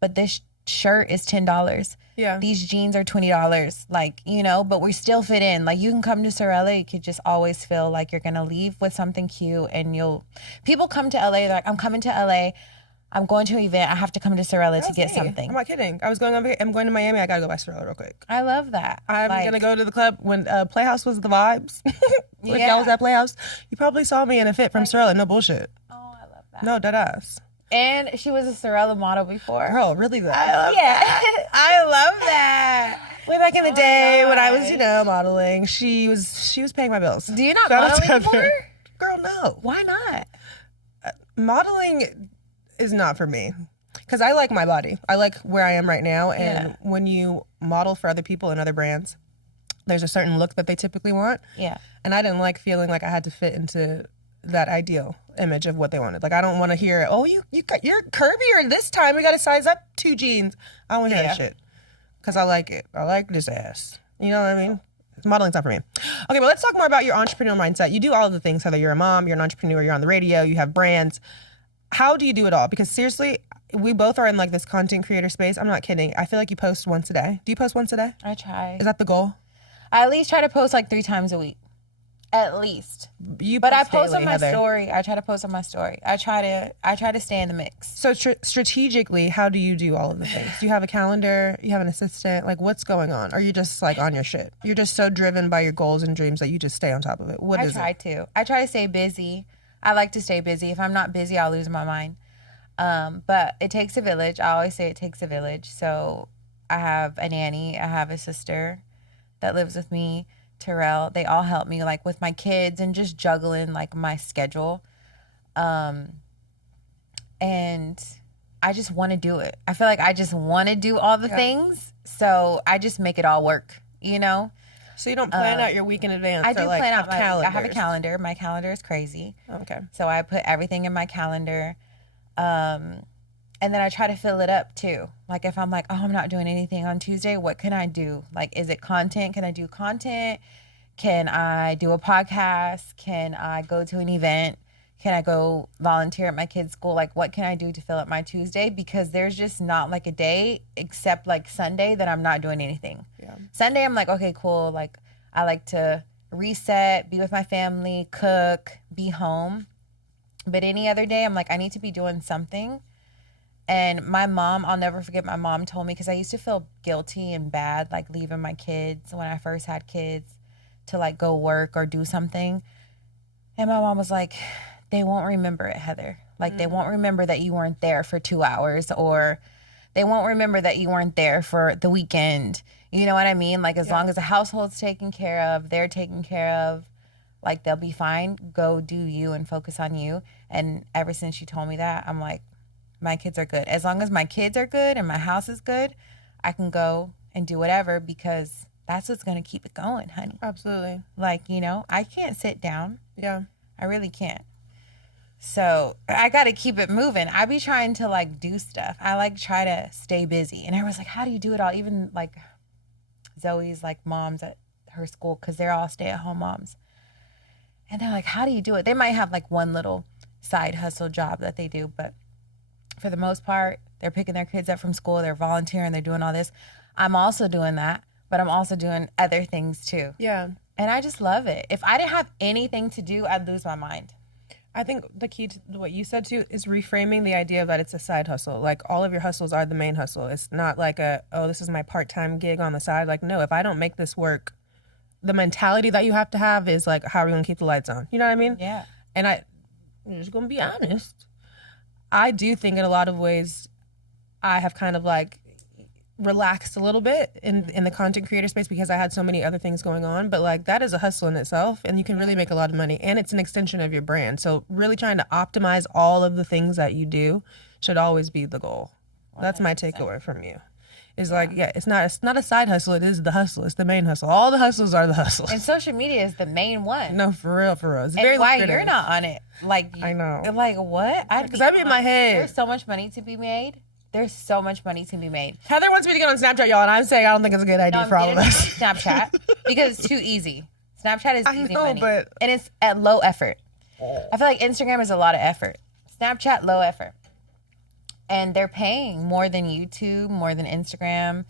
But this shirt is $10. Yeah. These jeans are $20. Like, you know, but we still fit in. Like you can come to Sorella, you could just always feel like you're gonna leave with something cute, and people come to LA, they're like, I'm coming to LA, I'm going to an event, I have to come to Sorella to get something. I'm not kidding. I'm going to Miami, I gotta go by Sorella real quick. I love that. I'm gonna go to the club when Playhouse was the vibes. If y'all was at Playhouse, you probably saw me in a fit from Sorella, no bullshit. Oh, I love that. No, deadass. And she was a Sorella model before. Girl, really though. I love that. I love that. Way back in the day when I was, modeling, she was paying my bills. Do you not Shout out to model anymore? her. Girl, no. Why not? Modeling is not for me. Because I like my body. I like where I am right now. And when you model for other people and other brands, there's a certain look that they typically want. Yeah. And I didn't like feeling like I had to fit into that ideal image of what they wanted. Like I don't want to hear, oh, you're curvier this time. We got to size up 2 jeans. I don't want to hear that shit. Because I like it. I like this ass. You know what I mean? Modeling's not for me. Okay, but let's talk more about your entrepreneurial mindset. You do all of the things, Heather. You're a mom, you're an entrepreneur, you're on the radio, you have brands. How do you do it all? Because seriously, we both are in like this content creator space. I'm not kidding. I feel like you post once a day. Do you post once a day? I try. Is that the goal? I at least try to post like 3 times a week. At least. But I post on my story. I try to post on my story. I try to stay in the mix. So strategically, how do you do all of the things? Do you have a calendar? You have an assistant? Like what's going on? Or are you just like on your shit? You're just so driven by your goals and dreams that you just stay on top of it. I try to stay busy. I like to stay busy. If I'm not busy, I'll lose my mind. But it takes a village. I always say it takes a village. So I have a nanny. I have a sister that lives with me. Terrell, they all help me like with my kids and just juggling like my schedule. And I just want to do it. I feel like I just want to do all the things. So I just make it all work, you know? So you don't plan out your week in advance? I do like plan out my calendars. I have a calendar. My calendar is crazy. Okay. So I put everything in my calendar. And then I try to fill it up too. Like if I'm like, oh, I'm not doing anything on Tuesday, what can I do? Like, is it content? Can I do content? Can I do a podcast? Can I go to an event? Can I go volunteer at my kid's school? Like, what can I do to fill up my Tuesday? Because there's just not like a day except like Sunday that I'm not doing anything. Yeah. Sunday, I'm like, okay, cool. Like, I like to reset, be with my family, cook, be home. But any other day, I'm like, I need to be doing something. And my mom, I'll never forget, my mom told me, because I used to feel guilty and bad, like leaving my kids when I first had kids to like go work or do something. And my mom was like, they won't remember it, Heather. Like they won't remember that you weren't there for 2 hours, or they won't remember that you weren't there for the weekend. You know what I mean? Like as long as the household's taken care of, they're taken care of, like they'll be fine. Go do you and focus on you. And ever since she told me that, I'm like, my kids are good. As long as my kids are good and my house is good, I can go and do whatever, because that's what's going to keep it going, honey. Absolutely. Like, you know, I can't sit down. Yeah. I really can't. So I got to keep it moving. I be trying to like do stuff. I like try to stay busy. And everyone's like, how do you do it all? Even like Zoe's like moms at her school, because they're all stay-at-home moms. And they're like, how do you do it? They might have like one little side hustle job that they do, but for the most part, they're picking their kids up from school, they're volunteering, they're doing all this. I'm also doing that, but I'm also doing other things too. Yeah. And I just love it. If I didn't have anything to do, I'd lose my mind. I think the key to what you said too is reframing the idea that it's a side hustle. Like all of your hustles are the main hustle. It's not like this is my part-time gig on the side. Like, no, if I don't make this work, the mentality that you have to have is like, how are we going to keep the lights on? You know what I mean? Yeah. And I'm just going to be honest. I do think in a lot of ways I have kind of like relaxed a little bit in the content creator space because I had so many other things going on. But like that is a hustle in itself, and you can really make a lot of money, and it's an extension of your brand. So really trying to optimize all of the things that you do should always be the goal. 100%. That's my takeaway from you. It's like, it's not a side hustle. It is the hustle. It's the main hustle. All the hustles are the hustles. And social media is the main one. No, for real. It's and very why lucrative. you're not on it? Like, I know. Like, what? Because I'd be in my head. There's so much money to be made. There's so much money to be made. Heather wants me to get on Snapchat, y'all, and I'm saying I don't think it's a good idea for all of us. Snapchat, because it's too easy. Snapchat is easy money. But... and it's at low effort. I feel like Instagram is a lot of effort. Snapchat, low effort. And they're paying more than YouTube, more than Instagram.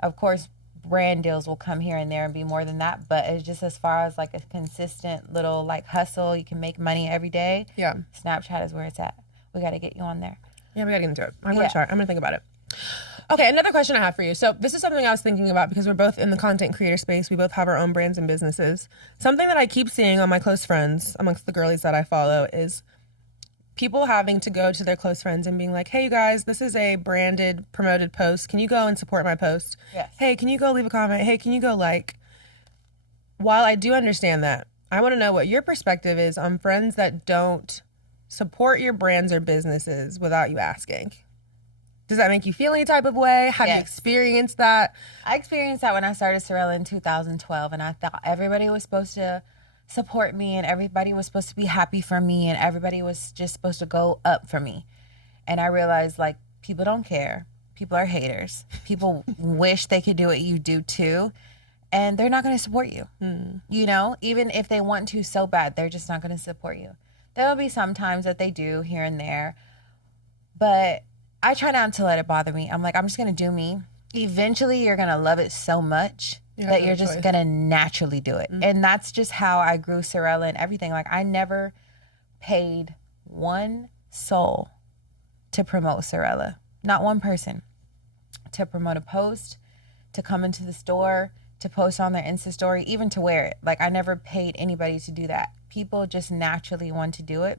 Of course, brand deals will come here and there and be more than that. But it's just as far as like a consistent little like hustle, you can make money every day. Yeah. Snapchat is where it's at. We got to get you on there. Yeah, we got to get into it. I'm going to try. I'm going to think about it. Okay, another question I have for you. So this is something I was thinking about because we're both in the content creator space. We both have our own brands and businesses. Something that I keep seeing on my close friends, amongst the girlies that I follow, is people having to go to their close friends and being like, hey, you guys, this is a branded, promoted post. Can you go and support my post? Yes. Hey, can you go leave a comment? Hey, can you go like? While I do understand that, I want to know what your perspective is on friends that don't support your brands or businesses without you asking. Does that make you feel any type of way? Have you experienced that? I experienced that when I started Sorella in 2012, and I thought everybody was supposed to support me and everybody was supposed to be happy for me and everybody was just supposed to go up for me. And I realized like people don't care. People are haters. People wish they could do what you do too. And they're not going to support you. You know, even if they want to so bad, they're just not going to support you. There will be some times that they do here and there, but I try not to let it bother me. I'm like, I'm just going to do me. Eventually you're going to love it so much that you're just going to naturally do it. And that's just how I grew Sorella and everything. Like I never paid one soul to promote Sorella. Not one person. To promote a post, to come into the store, to post on their Insta story, even to wear it. Like I never paid anybody to do that. People just naturally want to do it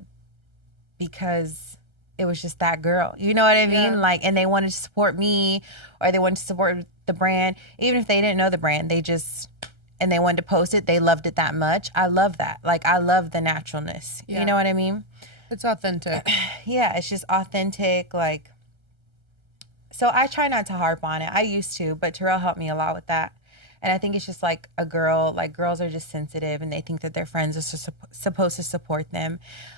because it was just that girl. You know what I mean? Yeah. Like, and they wanted to support me or they wanted to support the brand. Even if they didn't know the brand, and they wanted to post it, they loved it that much. I love that. Like, I love the naturalness. Yeah. You know what I mean? It's authentic. Yeah, it's just authentic. Like, so I try not to harp on it. I used to, but Terrell helped me a lot with that. And I think it's just like a girl, like girls are just sensitive and they think that their friends are supposed to support them.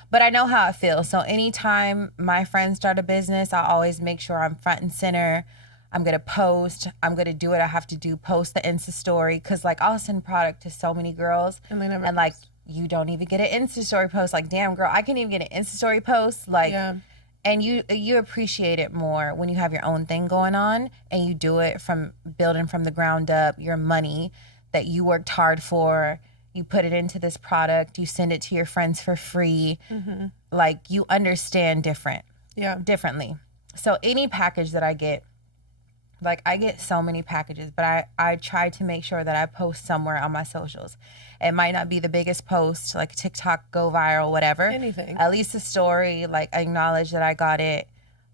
But I know how it feels. So anytime my friends start a business, I always make sure I'm front and center. I'm going to post. I'm going to do what I have to do, post the Insta story. Because like I'll send product to so many girls. And they never and like, you don't even get an Insta story post. Like, damn girl, I can't even get an Insta story post. Like, and you appreciate it more when you have your own thing going on and you do it from building from the ground up, your money that you worked hard for, you put it into this product, you send it to your friends for free. Like you understand differently. So any package that I get, like I get so many packages, but I try to make sure that I post somewhere on my socials. It might not be the biggest post, like TikTok, go viral, whatever. Anything. At least a story, like I acknowledge that I got it.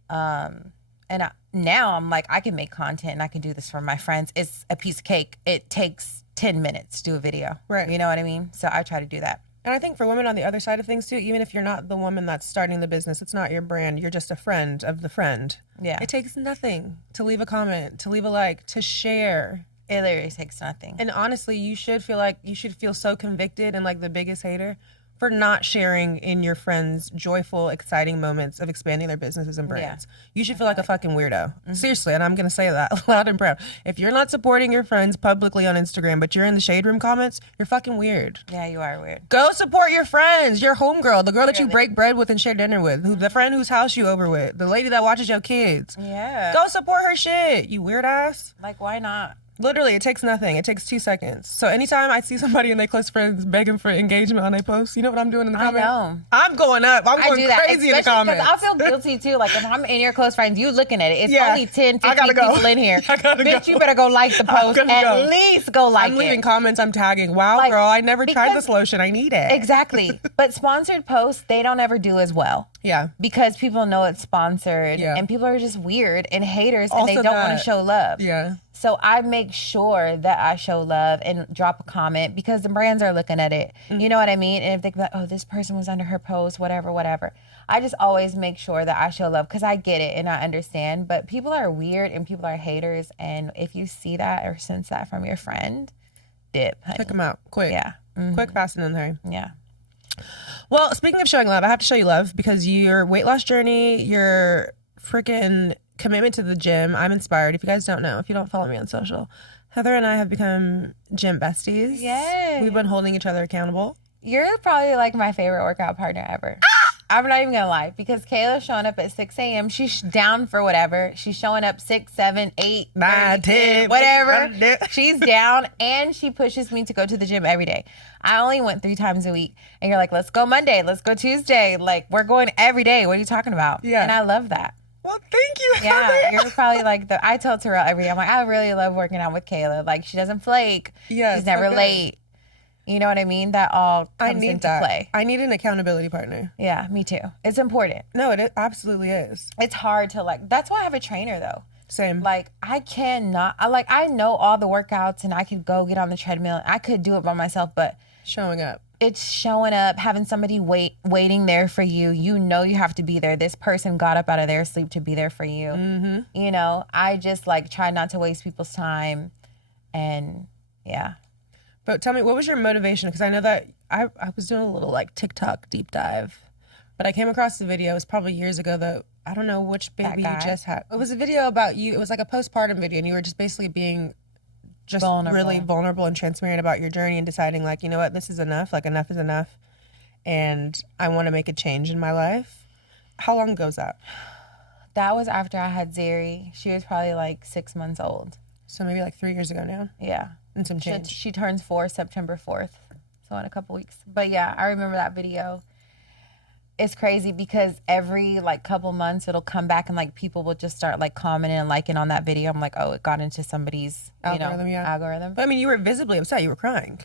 Now I'm like, I can make content and I can do this for my friends. It's a piece of cake. It takes 10 minutes to do a video. Right. You know what I mean? So I try to do that. And I think for women on the other side of things too, even if you're not the woman that's starting the business, it's not your brand, you're just a friend of the friend. Yeah. It takes nothing to leave a comment, to leave a like, to share. It literally takes nothing. And honestly, you should feel so convicted and like the biggest hater for not sharing in your friends' joyful, exciting moments of expanding their businesses and brands. You should feel like a fucking weirdo. Seriously, and I'm going to say that loud and proud. If you're not supporting your friends publicly on Instagram, but you're in the shade room comments, you're fucking weird. Yeah, you are weird. Go support your friends, your homegirl, the girl that you break bread with and share dinner with, the friend whose house you over with, the lady that watches your kids. Yeah. Go support her shit, you weird ass. Like, why not? Literally, it takes nothing. It takes 2 seconds. So anytime I see somebody and their close friends begging for engagement on their post, you know what I'm doing in the comments? I know. I'm going up. I'm going crazy in the comments. Because I feel guilty too. Like if I'm in your close friends, you looking at it. It's Yeah. only 10, I 15 gotta go. people in here. I gotta Bitch, go. you better go like the post. gotta At go. least go like I'm it. leaving comments. I'm tagging. Wow, Like, girl, I never tried because- this lotion. I need it. Exactly. But sponsored posts, they don't ever do as well. Yeah. Because people know it's sponsored. Yeah. And people are just weird and haters Also and they don't want that- to show love. Yeah. So I make sure that I show love and drop a comment because the brands are looking at it. You know what I mean? And if they be like, oh, this person was under her post, whatever. I just always make sure that I show love because I get it and I understand. But people are weird and people are haters. And if you see that or sense that from your friend, dip, honey. Check them out. Quick. Yeah. Mhm. Quick, fast, and in hurry. Yeah. Well, speaking of showing love, I have to show you love because your weight loss journey, your freaking commitment to the gym, I'm inspired. If you guys don't know, if you don't follow me on social, Heather and I have become gym besties. Yay. We've been holding each other accountable. You're probably like my favorite workout partner ever. I'm not even gonna lie because Kayla's showing up at 6 a.m. She's down for whatever. She's showing up 6, 7, 8, 9, 10, whatever. She's down and she pushes me to go to the gym every day. I only went 3 times a week. And you're like, let's go Monday, let's go Tuesday. Like, we're going every day. What are you talking about? Yeah. And I love that. Well, thank you, Yeah, Heather. you're probably like I tell Terrell every day, I'm like, I really love working out with Kayla. Like, she doesn't flake. Yeah, She's it's so never good. late. You know what I mean? That all I comes need into that. play. I need an accountability partner. Yeah, me too. It's important. No, it absolutely is. It's hard to like, that's why I have a trainer though. Same. Like I cannot, I know all the workouts and I could go get on the treadmill. I could do it by myself, but Showing up. it's showing up, having somebody waiting there for you. You know you have to be there. This person got up out of their sleep to be there for you. Mm-hmm. You know, I just like try not to waste people's time. And yeah. But tell me, what was your motivation? Because I know that I was doing a little like TikTok deep dive, but I came across the video. It was probably years ago that I don't know which baby you guy? just had. It was a video about you. It was like a postpartum video, and you were just basically being just Vulnerable. really vulnerable and transparent about your journey and deciding like, you know what, this is enough. Like enough is enough, and I want to make a change in my life. How long ago was that? That was after I had Zeri. She was probably like 6 months old. So maybe like 3 years ago now, Yeah. and some She, change. she turns 4 September 4th. So in a couple weeks. But yeah, I remember that video. It's crazy because every like couple months it'll come back and like people will just start like commenting and liking on that video. I'm like, oh, it got into somebody's Algorithm, yeah. algorithm. But I mean, you were visibly upset. You were crying.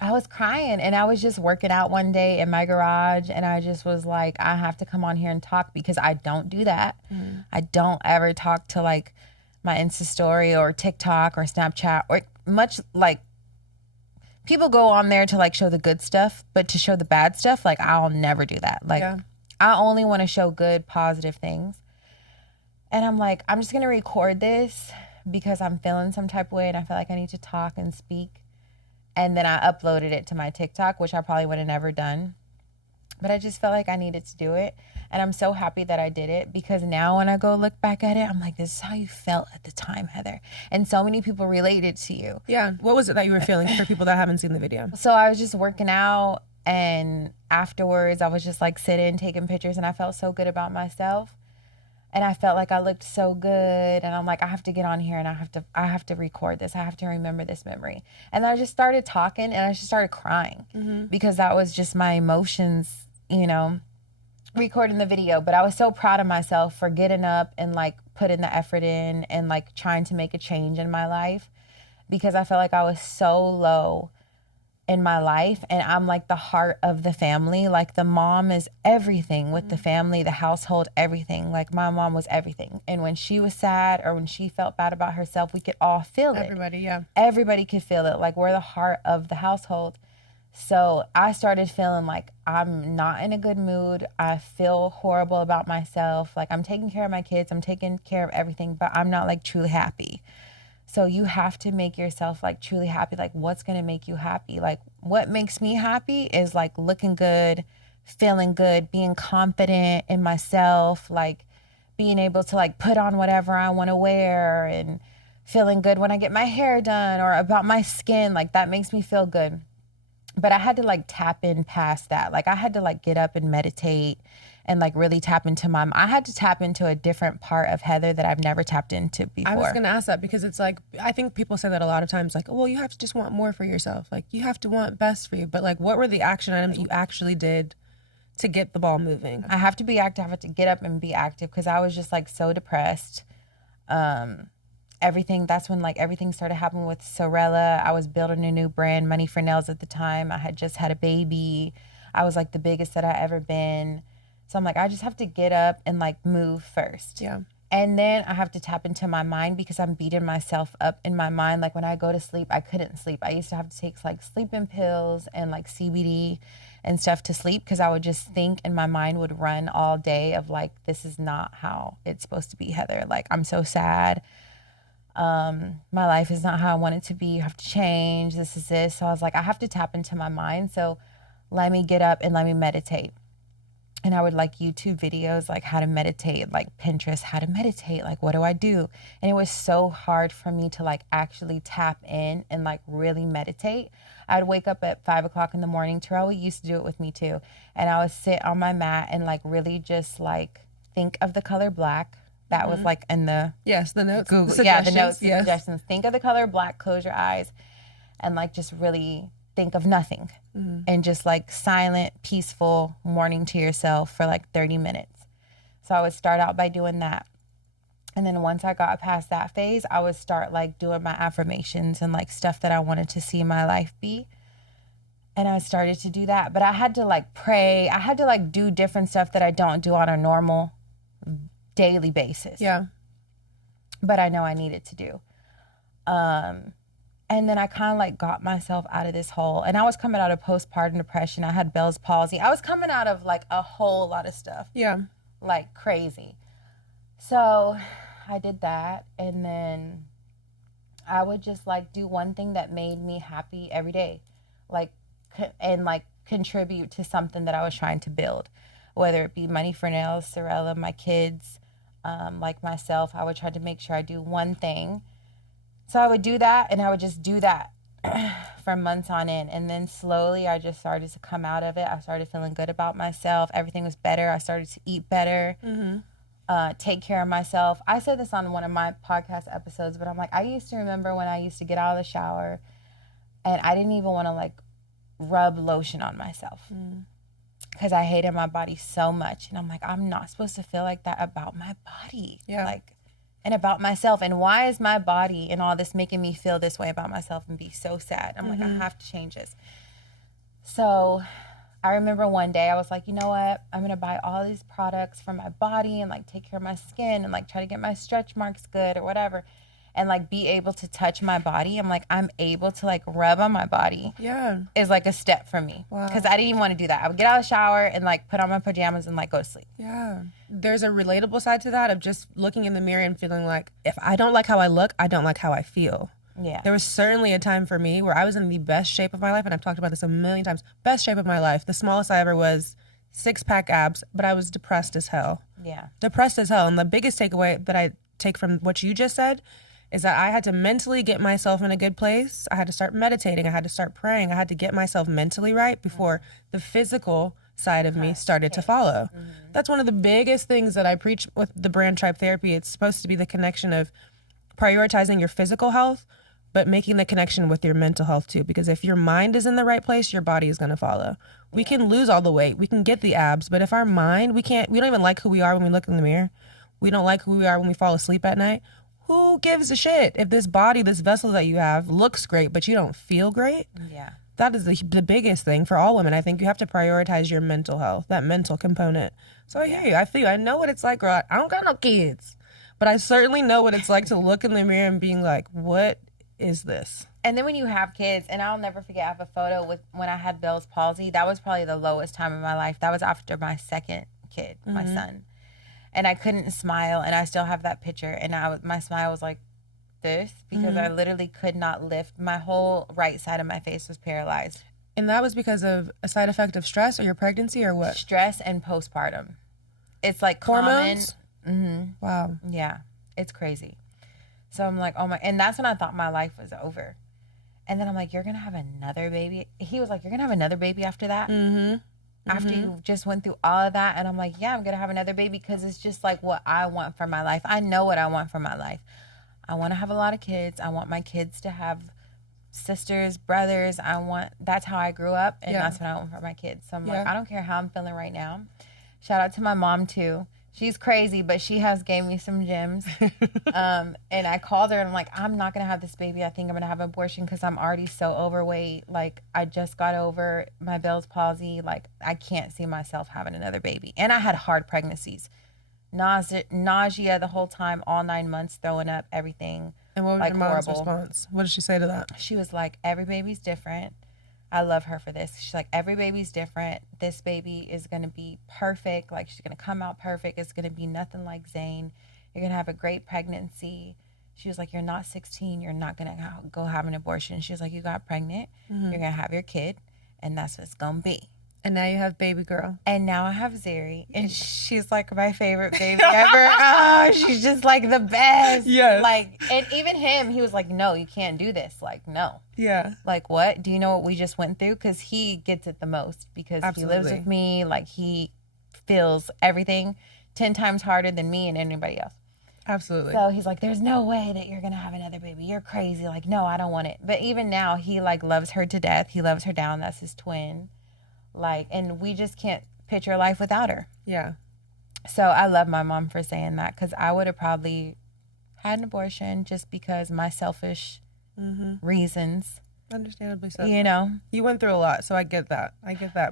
I was crying and I was just working out one day in my garage and I just was like, I have to come on here and talk because I don't do that. Mm-hmm. I don't ever talk to like my Insta story or TikTok or Snapchat or much like people go on there to like show the good stuff, but to show the bad stuff, like I'll never do that. Like Yeah. I only want to show good, positive things. And I'm like, I'm just going to record this because I'm feeling some type of way and I feel like I need to talk and speak. And then I uploaded it to my TikTok, which I probably would have never done. But I just felt like I needed to do it. And I'm so happy that I did it because now when I go look back at it, I'm like, this is how you felt at the time, Heather. And so many people related to you. Yeah. What was it that you were feeling for people that haven't seen the video? So I was just working out and afterwards I was just like sitting, taking pictures and I felt so good about myself. And I felt like I looked so good and I'm like, I have to get on here and I have to record this. I have to remember this memory. And I just started talking and I just started crying because that was just my emotions, you know, recording the video. But I was so proud of myself for getting up and like putting the effort in and like trying to make a change in my life because I felt like I was so low in my life and I'm like the heart of the family. Like the mom is everything with the family, the household, everything. Like my mom was everything. And when she was sad or when she felt bad about herself, we could all feel it. Everybody, yeah. Everybody could feel it. Like we're the heart of the household. So I started feeling like I'm not in a good mood. I feel horrible about myself. Like I'm taking care of my kids. I'm taking care of everything, but I'm not like truly happy. So you have to make yourself like truly happy. Like what's going to make you happy? Like what makes me happy is like looking good, feeling good, being confident in myself, like being able to like put on whatever I want to wear and feeling good when I get my hair done or about my skin. Like that makes me feel good. But I had to like tap in past that. Like I had to like get up and meditate and like really tap into I had to tap into a different part of Heather that I've never tapped into before. I was going to ask that because it's like, I think people say that a lot of times, like, well, you have to just want more for yourself. Like, you have to want best for you. But like, what were the action items you actually did to get the ball moving? I have to be active. I have to get up and be active because I was just like so depressed. That's when like everything started happening with Sorella. I was building a new brand, Money for Nails at the time. I had just had a baby. I was like the biggest that I ever been. So I'm like, I just have to get up and like move first. Yeah. And then I have to tap into my mind because I'm beating myself up in my mind. Like when I go to sleep, I couldn't sleep. I used to have to take like sleeping pills and like CBD and stuff to sleep because I would just think and my mind would run all day of like, this is not how it's supposed to be, Heather. Like, I'm so sad. My life is not how I want it to be. You have to change. This is this. So I was like, I have to tap into my mind. So let me get up and let me meditate. And I would like YouTube videos, like how to meditate, like Pinterest, how to meditate, like what do I do? And it was so hard for me to like actually tap in and like really meditate. I'd wake up at 5 o'clock in the morning. Terrell used to do it with me too. And I would sit on my mat and like really just like think of the color black. That was like in the the notes. Google. The Yeah, the notes, yes. suggestions. Think of the color black, close your eyes, and like just really think of nothing. And just like silent, peaceful morning to yourself for like 30 minutes. So I would start out by doing that. And then once I got past that phase, I would start like doing my affirmations and like stuff that I wanted to see my life be. And I started to do that. But I had to like pray. I had to like do different stuff that I don't do on a normal daily basis. Yeah. But I know I needed to do. And then I kind of like got myself out of this hole. And I was coming out of postpartum depression. I had Bell's palsy. I was coming out of like a whole lot of stuff. Yeah. Like crazy. So I did that. And then I would just like do one thing that made me happy every day. Like, and like contribute to something that I was trying to build. Whether it be Money for Nails, Sorella, my kids, like myself, I would try to make sure I do one thing. So I would do that, and I would just do that for months on end. And then slowly I just started to come out of it. I started feeling good about myself. Everything was better. I started to eat better, take care of myself. I said this on one of my podcast episodes, but I'm like, I used to remember when I used to get out of the shower, and I didn't even want to like rub lotion on myself. Because I hated my body so much. And I'm like, I'm not supposed to feel like that about my body. Yeah. Like, and about myself. And why is my body and all this making me feel this way about myself and be so sad? I'm like, I have to change this. So I remember one day I was like, you know what? I'm going to buy all these products for my body and like take care of my skin and like try to get my stretch marks good or whatever. And like be able to touch my body. I'm like, I'm able to like rub on my body. Yeah. Is like a step for me. Wow. Because I didn't even want to do that. I would get out of the shower and like put on my pajamas and like go to sleep. Yeah. There's a relatable side to that of just looking in the mirror and feeling like, if I don't like how I look, I don't like how I feel. Yeah. There was certainly a time for me where I was in the best shape of my life, and I've talked about this a million times. Best shape of my life. The smallest I ever was, 6-pack abs, but I was depressed as hell. Yeah. Depressed as hell. And the biggest takeaway that I take from what you just said is that I had to mentally get myself in a good place. I had to start meditating. I had to start praying. I had to get myself mentally right before the physical side of me started to follow. That's one of the biggest things that I preach with the brand Tribe Therapy. It's supposed to be the connection of prioritizing your physical health, but making the connection with your mental health too. Because if your mind is in the right place, your body is going to follow. We can lose all the weight. We can get the abs, but if our mind, we don't even like who we are when we look in the mirror. We don't like who we are when we fall asleep at night. Who gives a shit if this body, this vessel that you have looks great, but you don't feel great? Yeah. That is the biggest thing for all women. I think you have to prioritize your mental health, that mental component. So I hear you. I feel you. I know what it's like, girl. I don't got no kids, but I certainly know what it's like to look in the mirror and being like, what is this? And then when you have kids, and I'll never forget, I have a photo with when I had Bell's palsy. That was probably the lowest time in my life. That was after my second kid, my son. And I couldn't smile, and I still have that picture. And my smile was like this because I literally could not lift. My whole right side of my face was paralyzed. And that was because of a side effect of stress or your pregnancy or what? Stress and postpartum. It's like Hormones? Common. Wow. Yeah, it's crazy. So I'm like, oh my, and that's when I thought my life was over. And then I'm like, you're going to have another baby? He was like, you're going to have another baby after that? after you just went through all of that. And I'm like, yeah, I'm going to have another baby because it's just like what I want for my life. I know what I want for my life. I want to have a lot of kids. I want my kids to have sisters, brothers. That's how I grew up, and that's what I want for my kids. So I'm like, I don't care how I'm feeling right now. Shout out to my mom too. She's crazy, but she has gave me some gems. And I called her and I'm like, I'm not going to have this baby. I think I'm going to have an abortion because I'm already so overweight. Like, I just got over my Bell's palsy. Like, I can't see myself having another baby. And I had hard pregnancies. Nausea the whole time, all 9 months, throwing up, everything. And what was like your mom's horrible response? What did she say to that? She was like, every baby's different. I love her for this. She's like, every baby's different. This baby is going to be perfect. Like, she's going to come out perfect. It's going to be nothing like Zane. You're going to have a great pregnancy. She was like, you're not 16. You're not going to go have an abortion. She was like, you got pregnant. You're going to have your kid. And that's what it's going to be. And now you have baby girl. And now I have Zeri. And she's like my favorite baby ever. Oh, she's just like the best. Yes. Like, and even him, he was like, no, you can't do this. Like, no. Yeah. Like, what? Do you know what we just went through? Because he gets it the most because he lives with me. Like, he feels everything 10 times harder than me and anybody else. Absolutely. So he's like, there's no way that you're going to have another baby. You're crazy. Like, no, I don't want it. But even now, he like loves her to death. He loves her down. That's his twin. Like, and we just can't picture life without her. Yeah. So I love my mom for saying that because I would have probably had an abortion just because my selfish reasons. Understandably so. You know? You went through a lot, so I get that.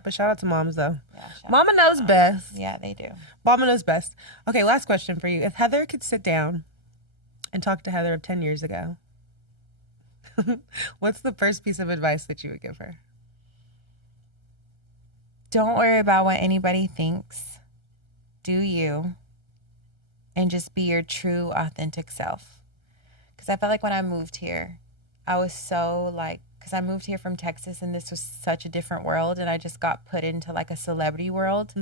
But shout out to moms, though. Yeah, Mama knows best. Yeah, they do. Mama knows best. Okay, last question for you. If Heather could sit down and talk to Heather of 10 years ago, what's the first piece of advice that you would give her? Don't worry about what anybody thinks. Do you. And just be your true, authentic self. Because I felt like when I moved here, I was so like, because I moved here from Texas and this was such a different world. And I just got put into like a celebrity world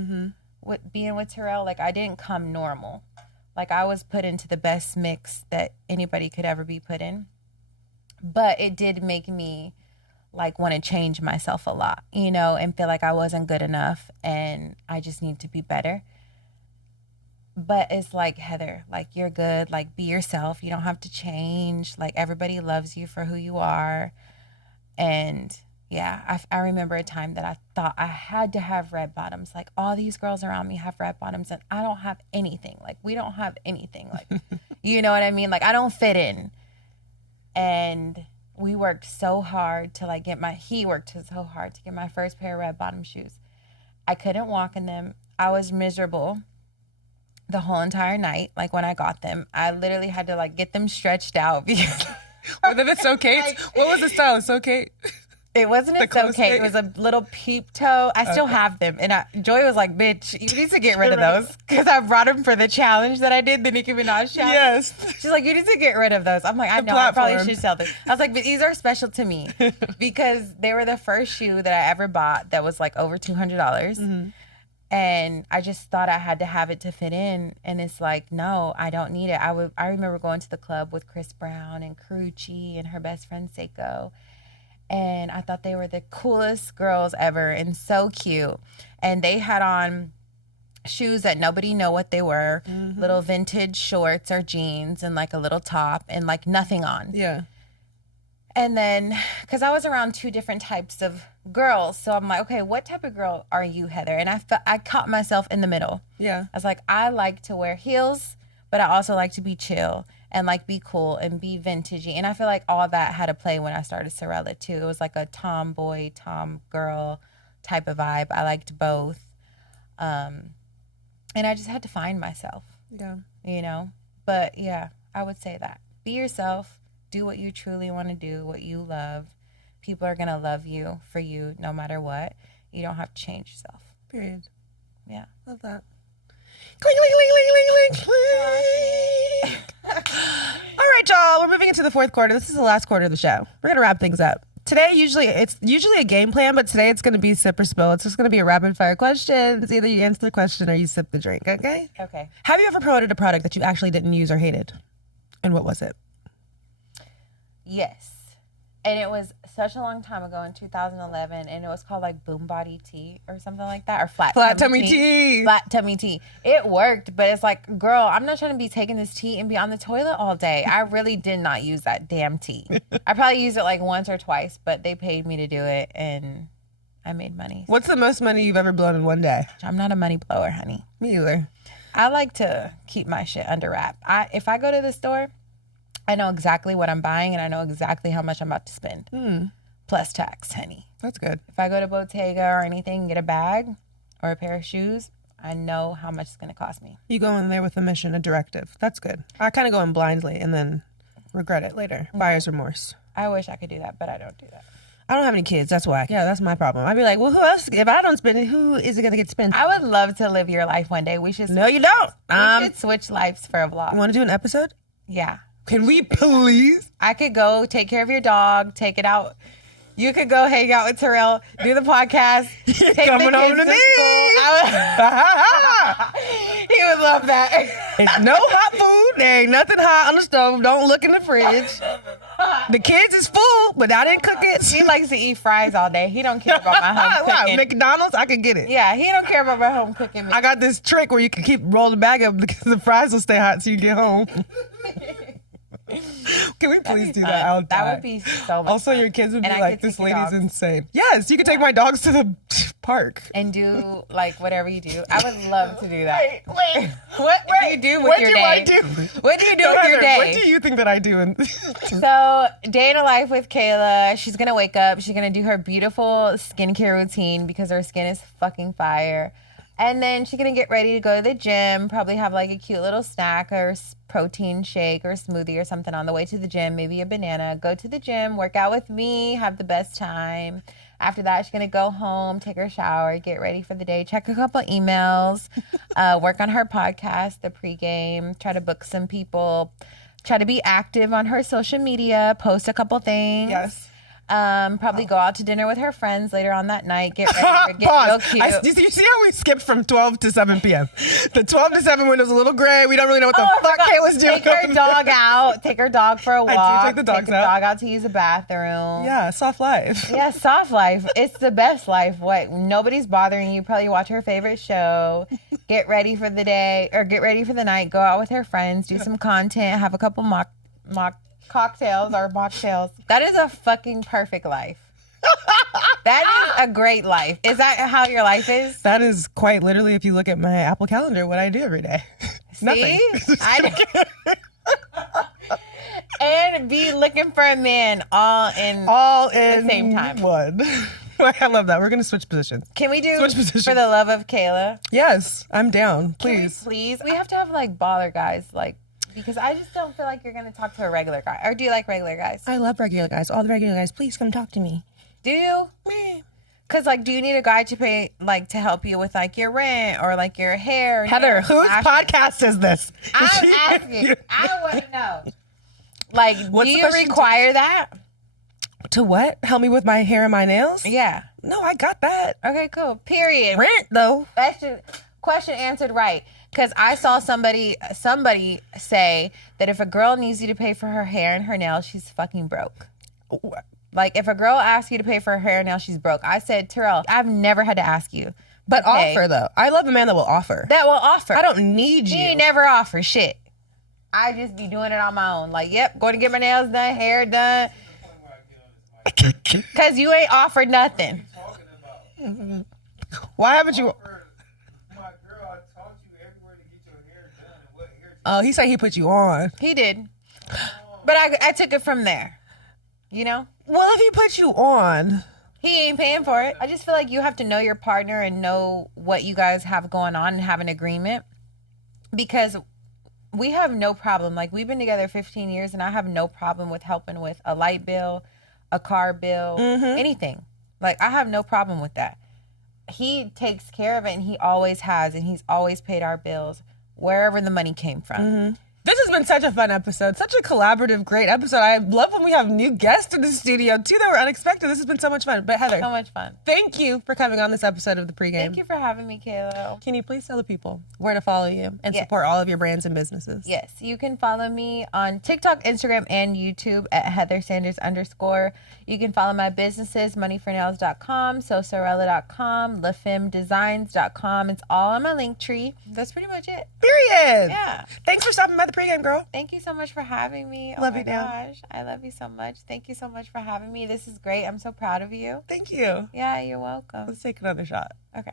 with being with Terrell. Like, I didn't come normal. Like, I was put into the best mix that anybody could ever be put in. But it did make me like want to change myself a lot, you know, and feel like I wasn't good enough and I just need to be better. But it's like, Heather, like, you're good, like, be yourself. You don't have to change. Like, everybody loves you for who you are. And yeah, I remember a time that I thought I had to have red bottoms. Like, all these girls around me have red bottoms and I don't have anything. Like, we don't have anything. Like, you know what I mean? Like, I don't fit in. And we worked so hard to like he worked so hard to get my first pair of red bottom shoes. I couldn't walk in them. I was miserable the whole entire night. Like, when I got them, I literally had to like get them stretched out because Whether it's okay. What was the style? It's okay. it wasn't a so cake. It was a little peep toe. I still have them. And Joy was like, bitch, you need to get rid of those. Because I brought them for the challenge that I did, the Nicki Minaj challenge. Yes. She's like, you need to get rid of those. I'm like, I know, I probably should sell them. I was like, but these are special to me. Because they were the first shoe that I ever bought that was like over $200. Mm-hmm. And I just thought I had to have it to fit in. And it's like, no, I don't need it. I remember going to the club with Chris Brown and Karuchi and her best friend Seiko. And I thought they were the coolest girls ever and so cute. And they had on shoes that nobody knew what they were. Mm-hmm. Little vintage shorts or jeans and like a little top and like nothing on. Yeah. And then, because I was around two different types of girls. So I'm like, okay, what type of girl are you, Heather? And I caught myself in the middle. Yeah. I was like, I like to wear heels, but I also like to be chill and like be cool and be vintagey. And I feel like all that had to play when I started Sorella too. It was like a tomboy, tom girl type of vibe. I liked both. And I just had to find myself. Yeah. You know? But yeah, I would say that. Be yourself. Do what you truly want to do, what you love. People are going to love you for you no matter what. You don't have to change yourself. Period. Yeah. Love that. Cling, cling, cling, cling, cling, cling. All right, y'all. We're moving into the fourth quarter. This is the last quarter of the show. We're going to wrap things up. Today, it's usually a game plan, but today it's going to be sip or spill. It's just going to be a rapid fire questions. Either you answer the question or you sip the drink, okay? Okay. Have you ever promoted a product that you actually didn't use or hated? And what was it? Yes. And it was such a long time ago in 2011, and it was called like Boom Body Tea or something like that, or Flat tummy tea. Flat tummy tea. It worked, but it's like, girl, I'm not trying to be taking this tea and be on the toilet all day. I really did not use that damn tea. I probably used it like once or twice, but they paid me to do it, and I made money. What's the most money you've ever blown in one day? I'm not a money blower, honey. Me either. I like to keep my shit under wrap. If I go to the store, I know exactly what I'm buying, and I know exactly how much I'm about to spend. Plus tax, honey. That's good. If I go to Bottega or anything and get a bag or a pair of shoes, I know how much it's going to cost me. You go in there with a mission, a directive. That's good. I kind of go in blindly and then regret it later. Buyer's remorse. I wish I could do that, but I don't do that. I don't have any kids. That's why. Yeah, that's my problem. I'd be like, well, who else? If I don't spend it, who is it going to get spent? I would love to live your life one day. We should. No, you don't. We should switch lives for a vlog. You want to do an episode? Yeah. Can we please? I could go take care of your dog, take it out. You could go hang out with Terrell, do the podcast. Take coming home to me. He would love that. It's no hot food. There ain't nothing hot on the stove. Don't look in the fridge. The kids is full, but I didn't cook it. He likes to eat fries all day. He don't care about my home cooking. McDonald's, I could get it. Yeah, he don't care about my home cooking. I got this trick where you can keep rolling the bag up because the fries will stay hot till you get home. Can we please do that? I'll die. That would be so much Also, fun. your kids would be And I like, could this take your lady's dogs. insane. Yes, you can take my dogs to the park. And do like whatever you do. I would love to do that. Wait. What do you do with What your do day? I do? What do you do No, with your Heather, day? what do you think that I do? So, day in a life with Kayla. She's going to wake up. She's going to do her beautiful skincare routine because her skin is fucking fire. And then she's going to get ready to go to the gym, probably have like a cute little snack or protein shake or smoothie or something on the way to the gym, maybe a banana. Go to the gym, work out with me, have the best time. After that, she's going to go home, take her shower, get ready for the day, check a couple emails, work on her podcast, the pregame, try to book some people, try to be active on her social media, post a couple things. Yes. Probably go out to dinner with her friends later on that night. Get ready to get real Pause. cute. You see how we skipped from 12 to 7 p.m.? The 12 to 7 window's a little gray. We don't really know what the fuck Kayla's doing. Take her dog out. Take her dog for a walk. I do take the dogs take out. the dog out to use a bathroom. Yeah, soft life. Yeah, soft life. It's the best life. What? Nobody's bothering you. Probably watch her favorite show. Get ready for the day or get ready for the night. Go out with her friends. Do some content. Have a couple mock cocktails or mocktails. That is a fucking perfect life. That is a great life. Is that how your life is? That is quite literally, if you look at my Apple Calendar, what I do every day. Nothing. And be looking for a man all in the same time. One. I love that. We're going to switch positions. Can we do Switch positions. For the love of Kayla? Yes, I'm down. Please. Please. We have to have like baller guys, like, because I just don't feel like you're going to talk to a regular guy. Or do you like regular guys? I love regular guys. All the regular guys, please come talk to me. Do you? Because, like, do you need a guy to pay, like, to help you with, like, your rent or, like, your hair? Heather, whose lashes? podcast is this? I'm asking. I want to know. Like, What's do the you question require that? To what? Help me with my hair and my nails? Yeah. No, I got that. Okay, cool. Period. Rent, though. Question answered right. Because I saw somebody say that if a girl needs you to pay for her hair and her nails, she's fucking broke. Like, if a girl asks you to pay for her hair and nails, she's broke. I said, Terrell, I've never had to ask you. But offer, though. I love a man that will offer. That will offer. I don't need you. He never offer shit. I just be doing it on my own. Like, yep, going to get my nails done, hair done. Because you ain't offered nothing. Why haven't you? Oh, he said he put you on. He did. But I took it from there. You know? Well, if he put you on, he ain't paying for it. I just feel like you have to know your partner and know what you guys have going on and have an agreement. Because we have no problem. Like, we've been together 15 years and I have no problem with helping with a light bill, a car bill, anything. Like, I have no problem with that. He takes care of it and he always has, and he's always paid our bills wherever the money came from. This has been such a fun episode, such a collaborative, great episode. I love when we have new guests in the studio, too, that were unexpected. This has been so much fun. But Heather, So much fun. thank you for coming on this episode of The Pregame. Thank you for having me, Kayla. Can you please tell the people where to follow you and Yes. support all of your brands and businesses? Yes, you can follow me on TikTok, Instagram, and YouTube at HeatherSanders_. You can follow my businesses, moneyfornails.com, sosorella.com, lafemdesigns.com. It's all on my link tree. That's pretty much it. Period. Yeah. Thanks for stopping by The Pregame, girl. Thank you so much for having me. Love oh you, my Dan. gosh. I love you so much. Thank you so much for having me. This is great. I'm so proud of you. Thank you. Yeah, you're welcome. Let's take another shot. Okay.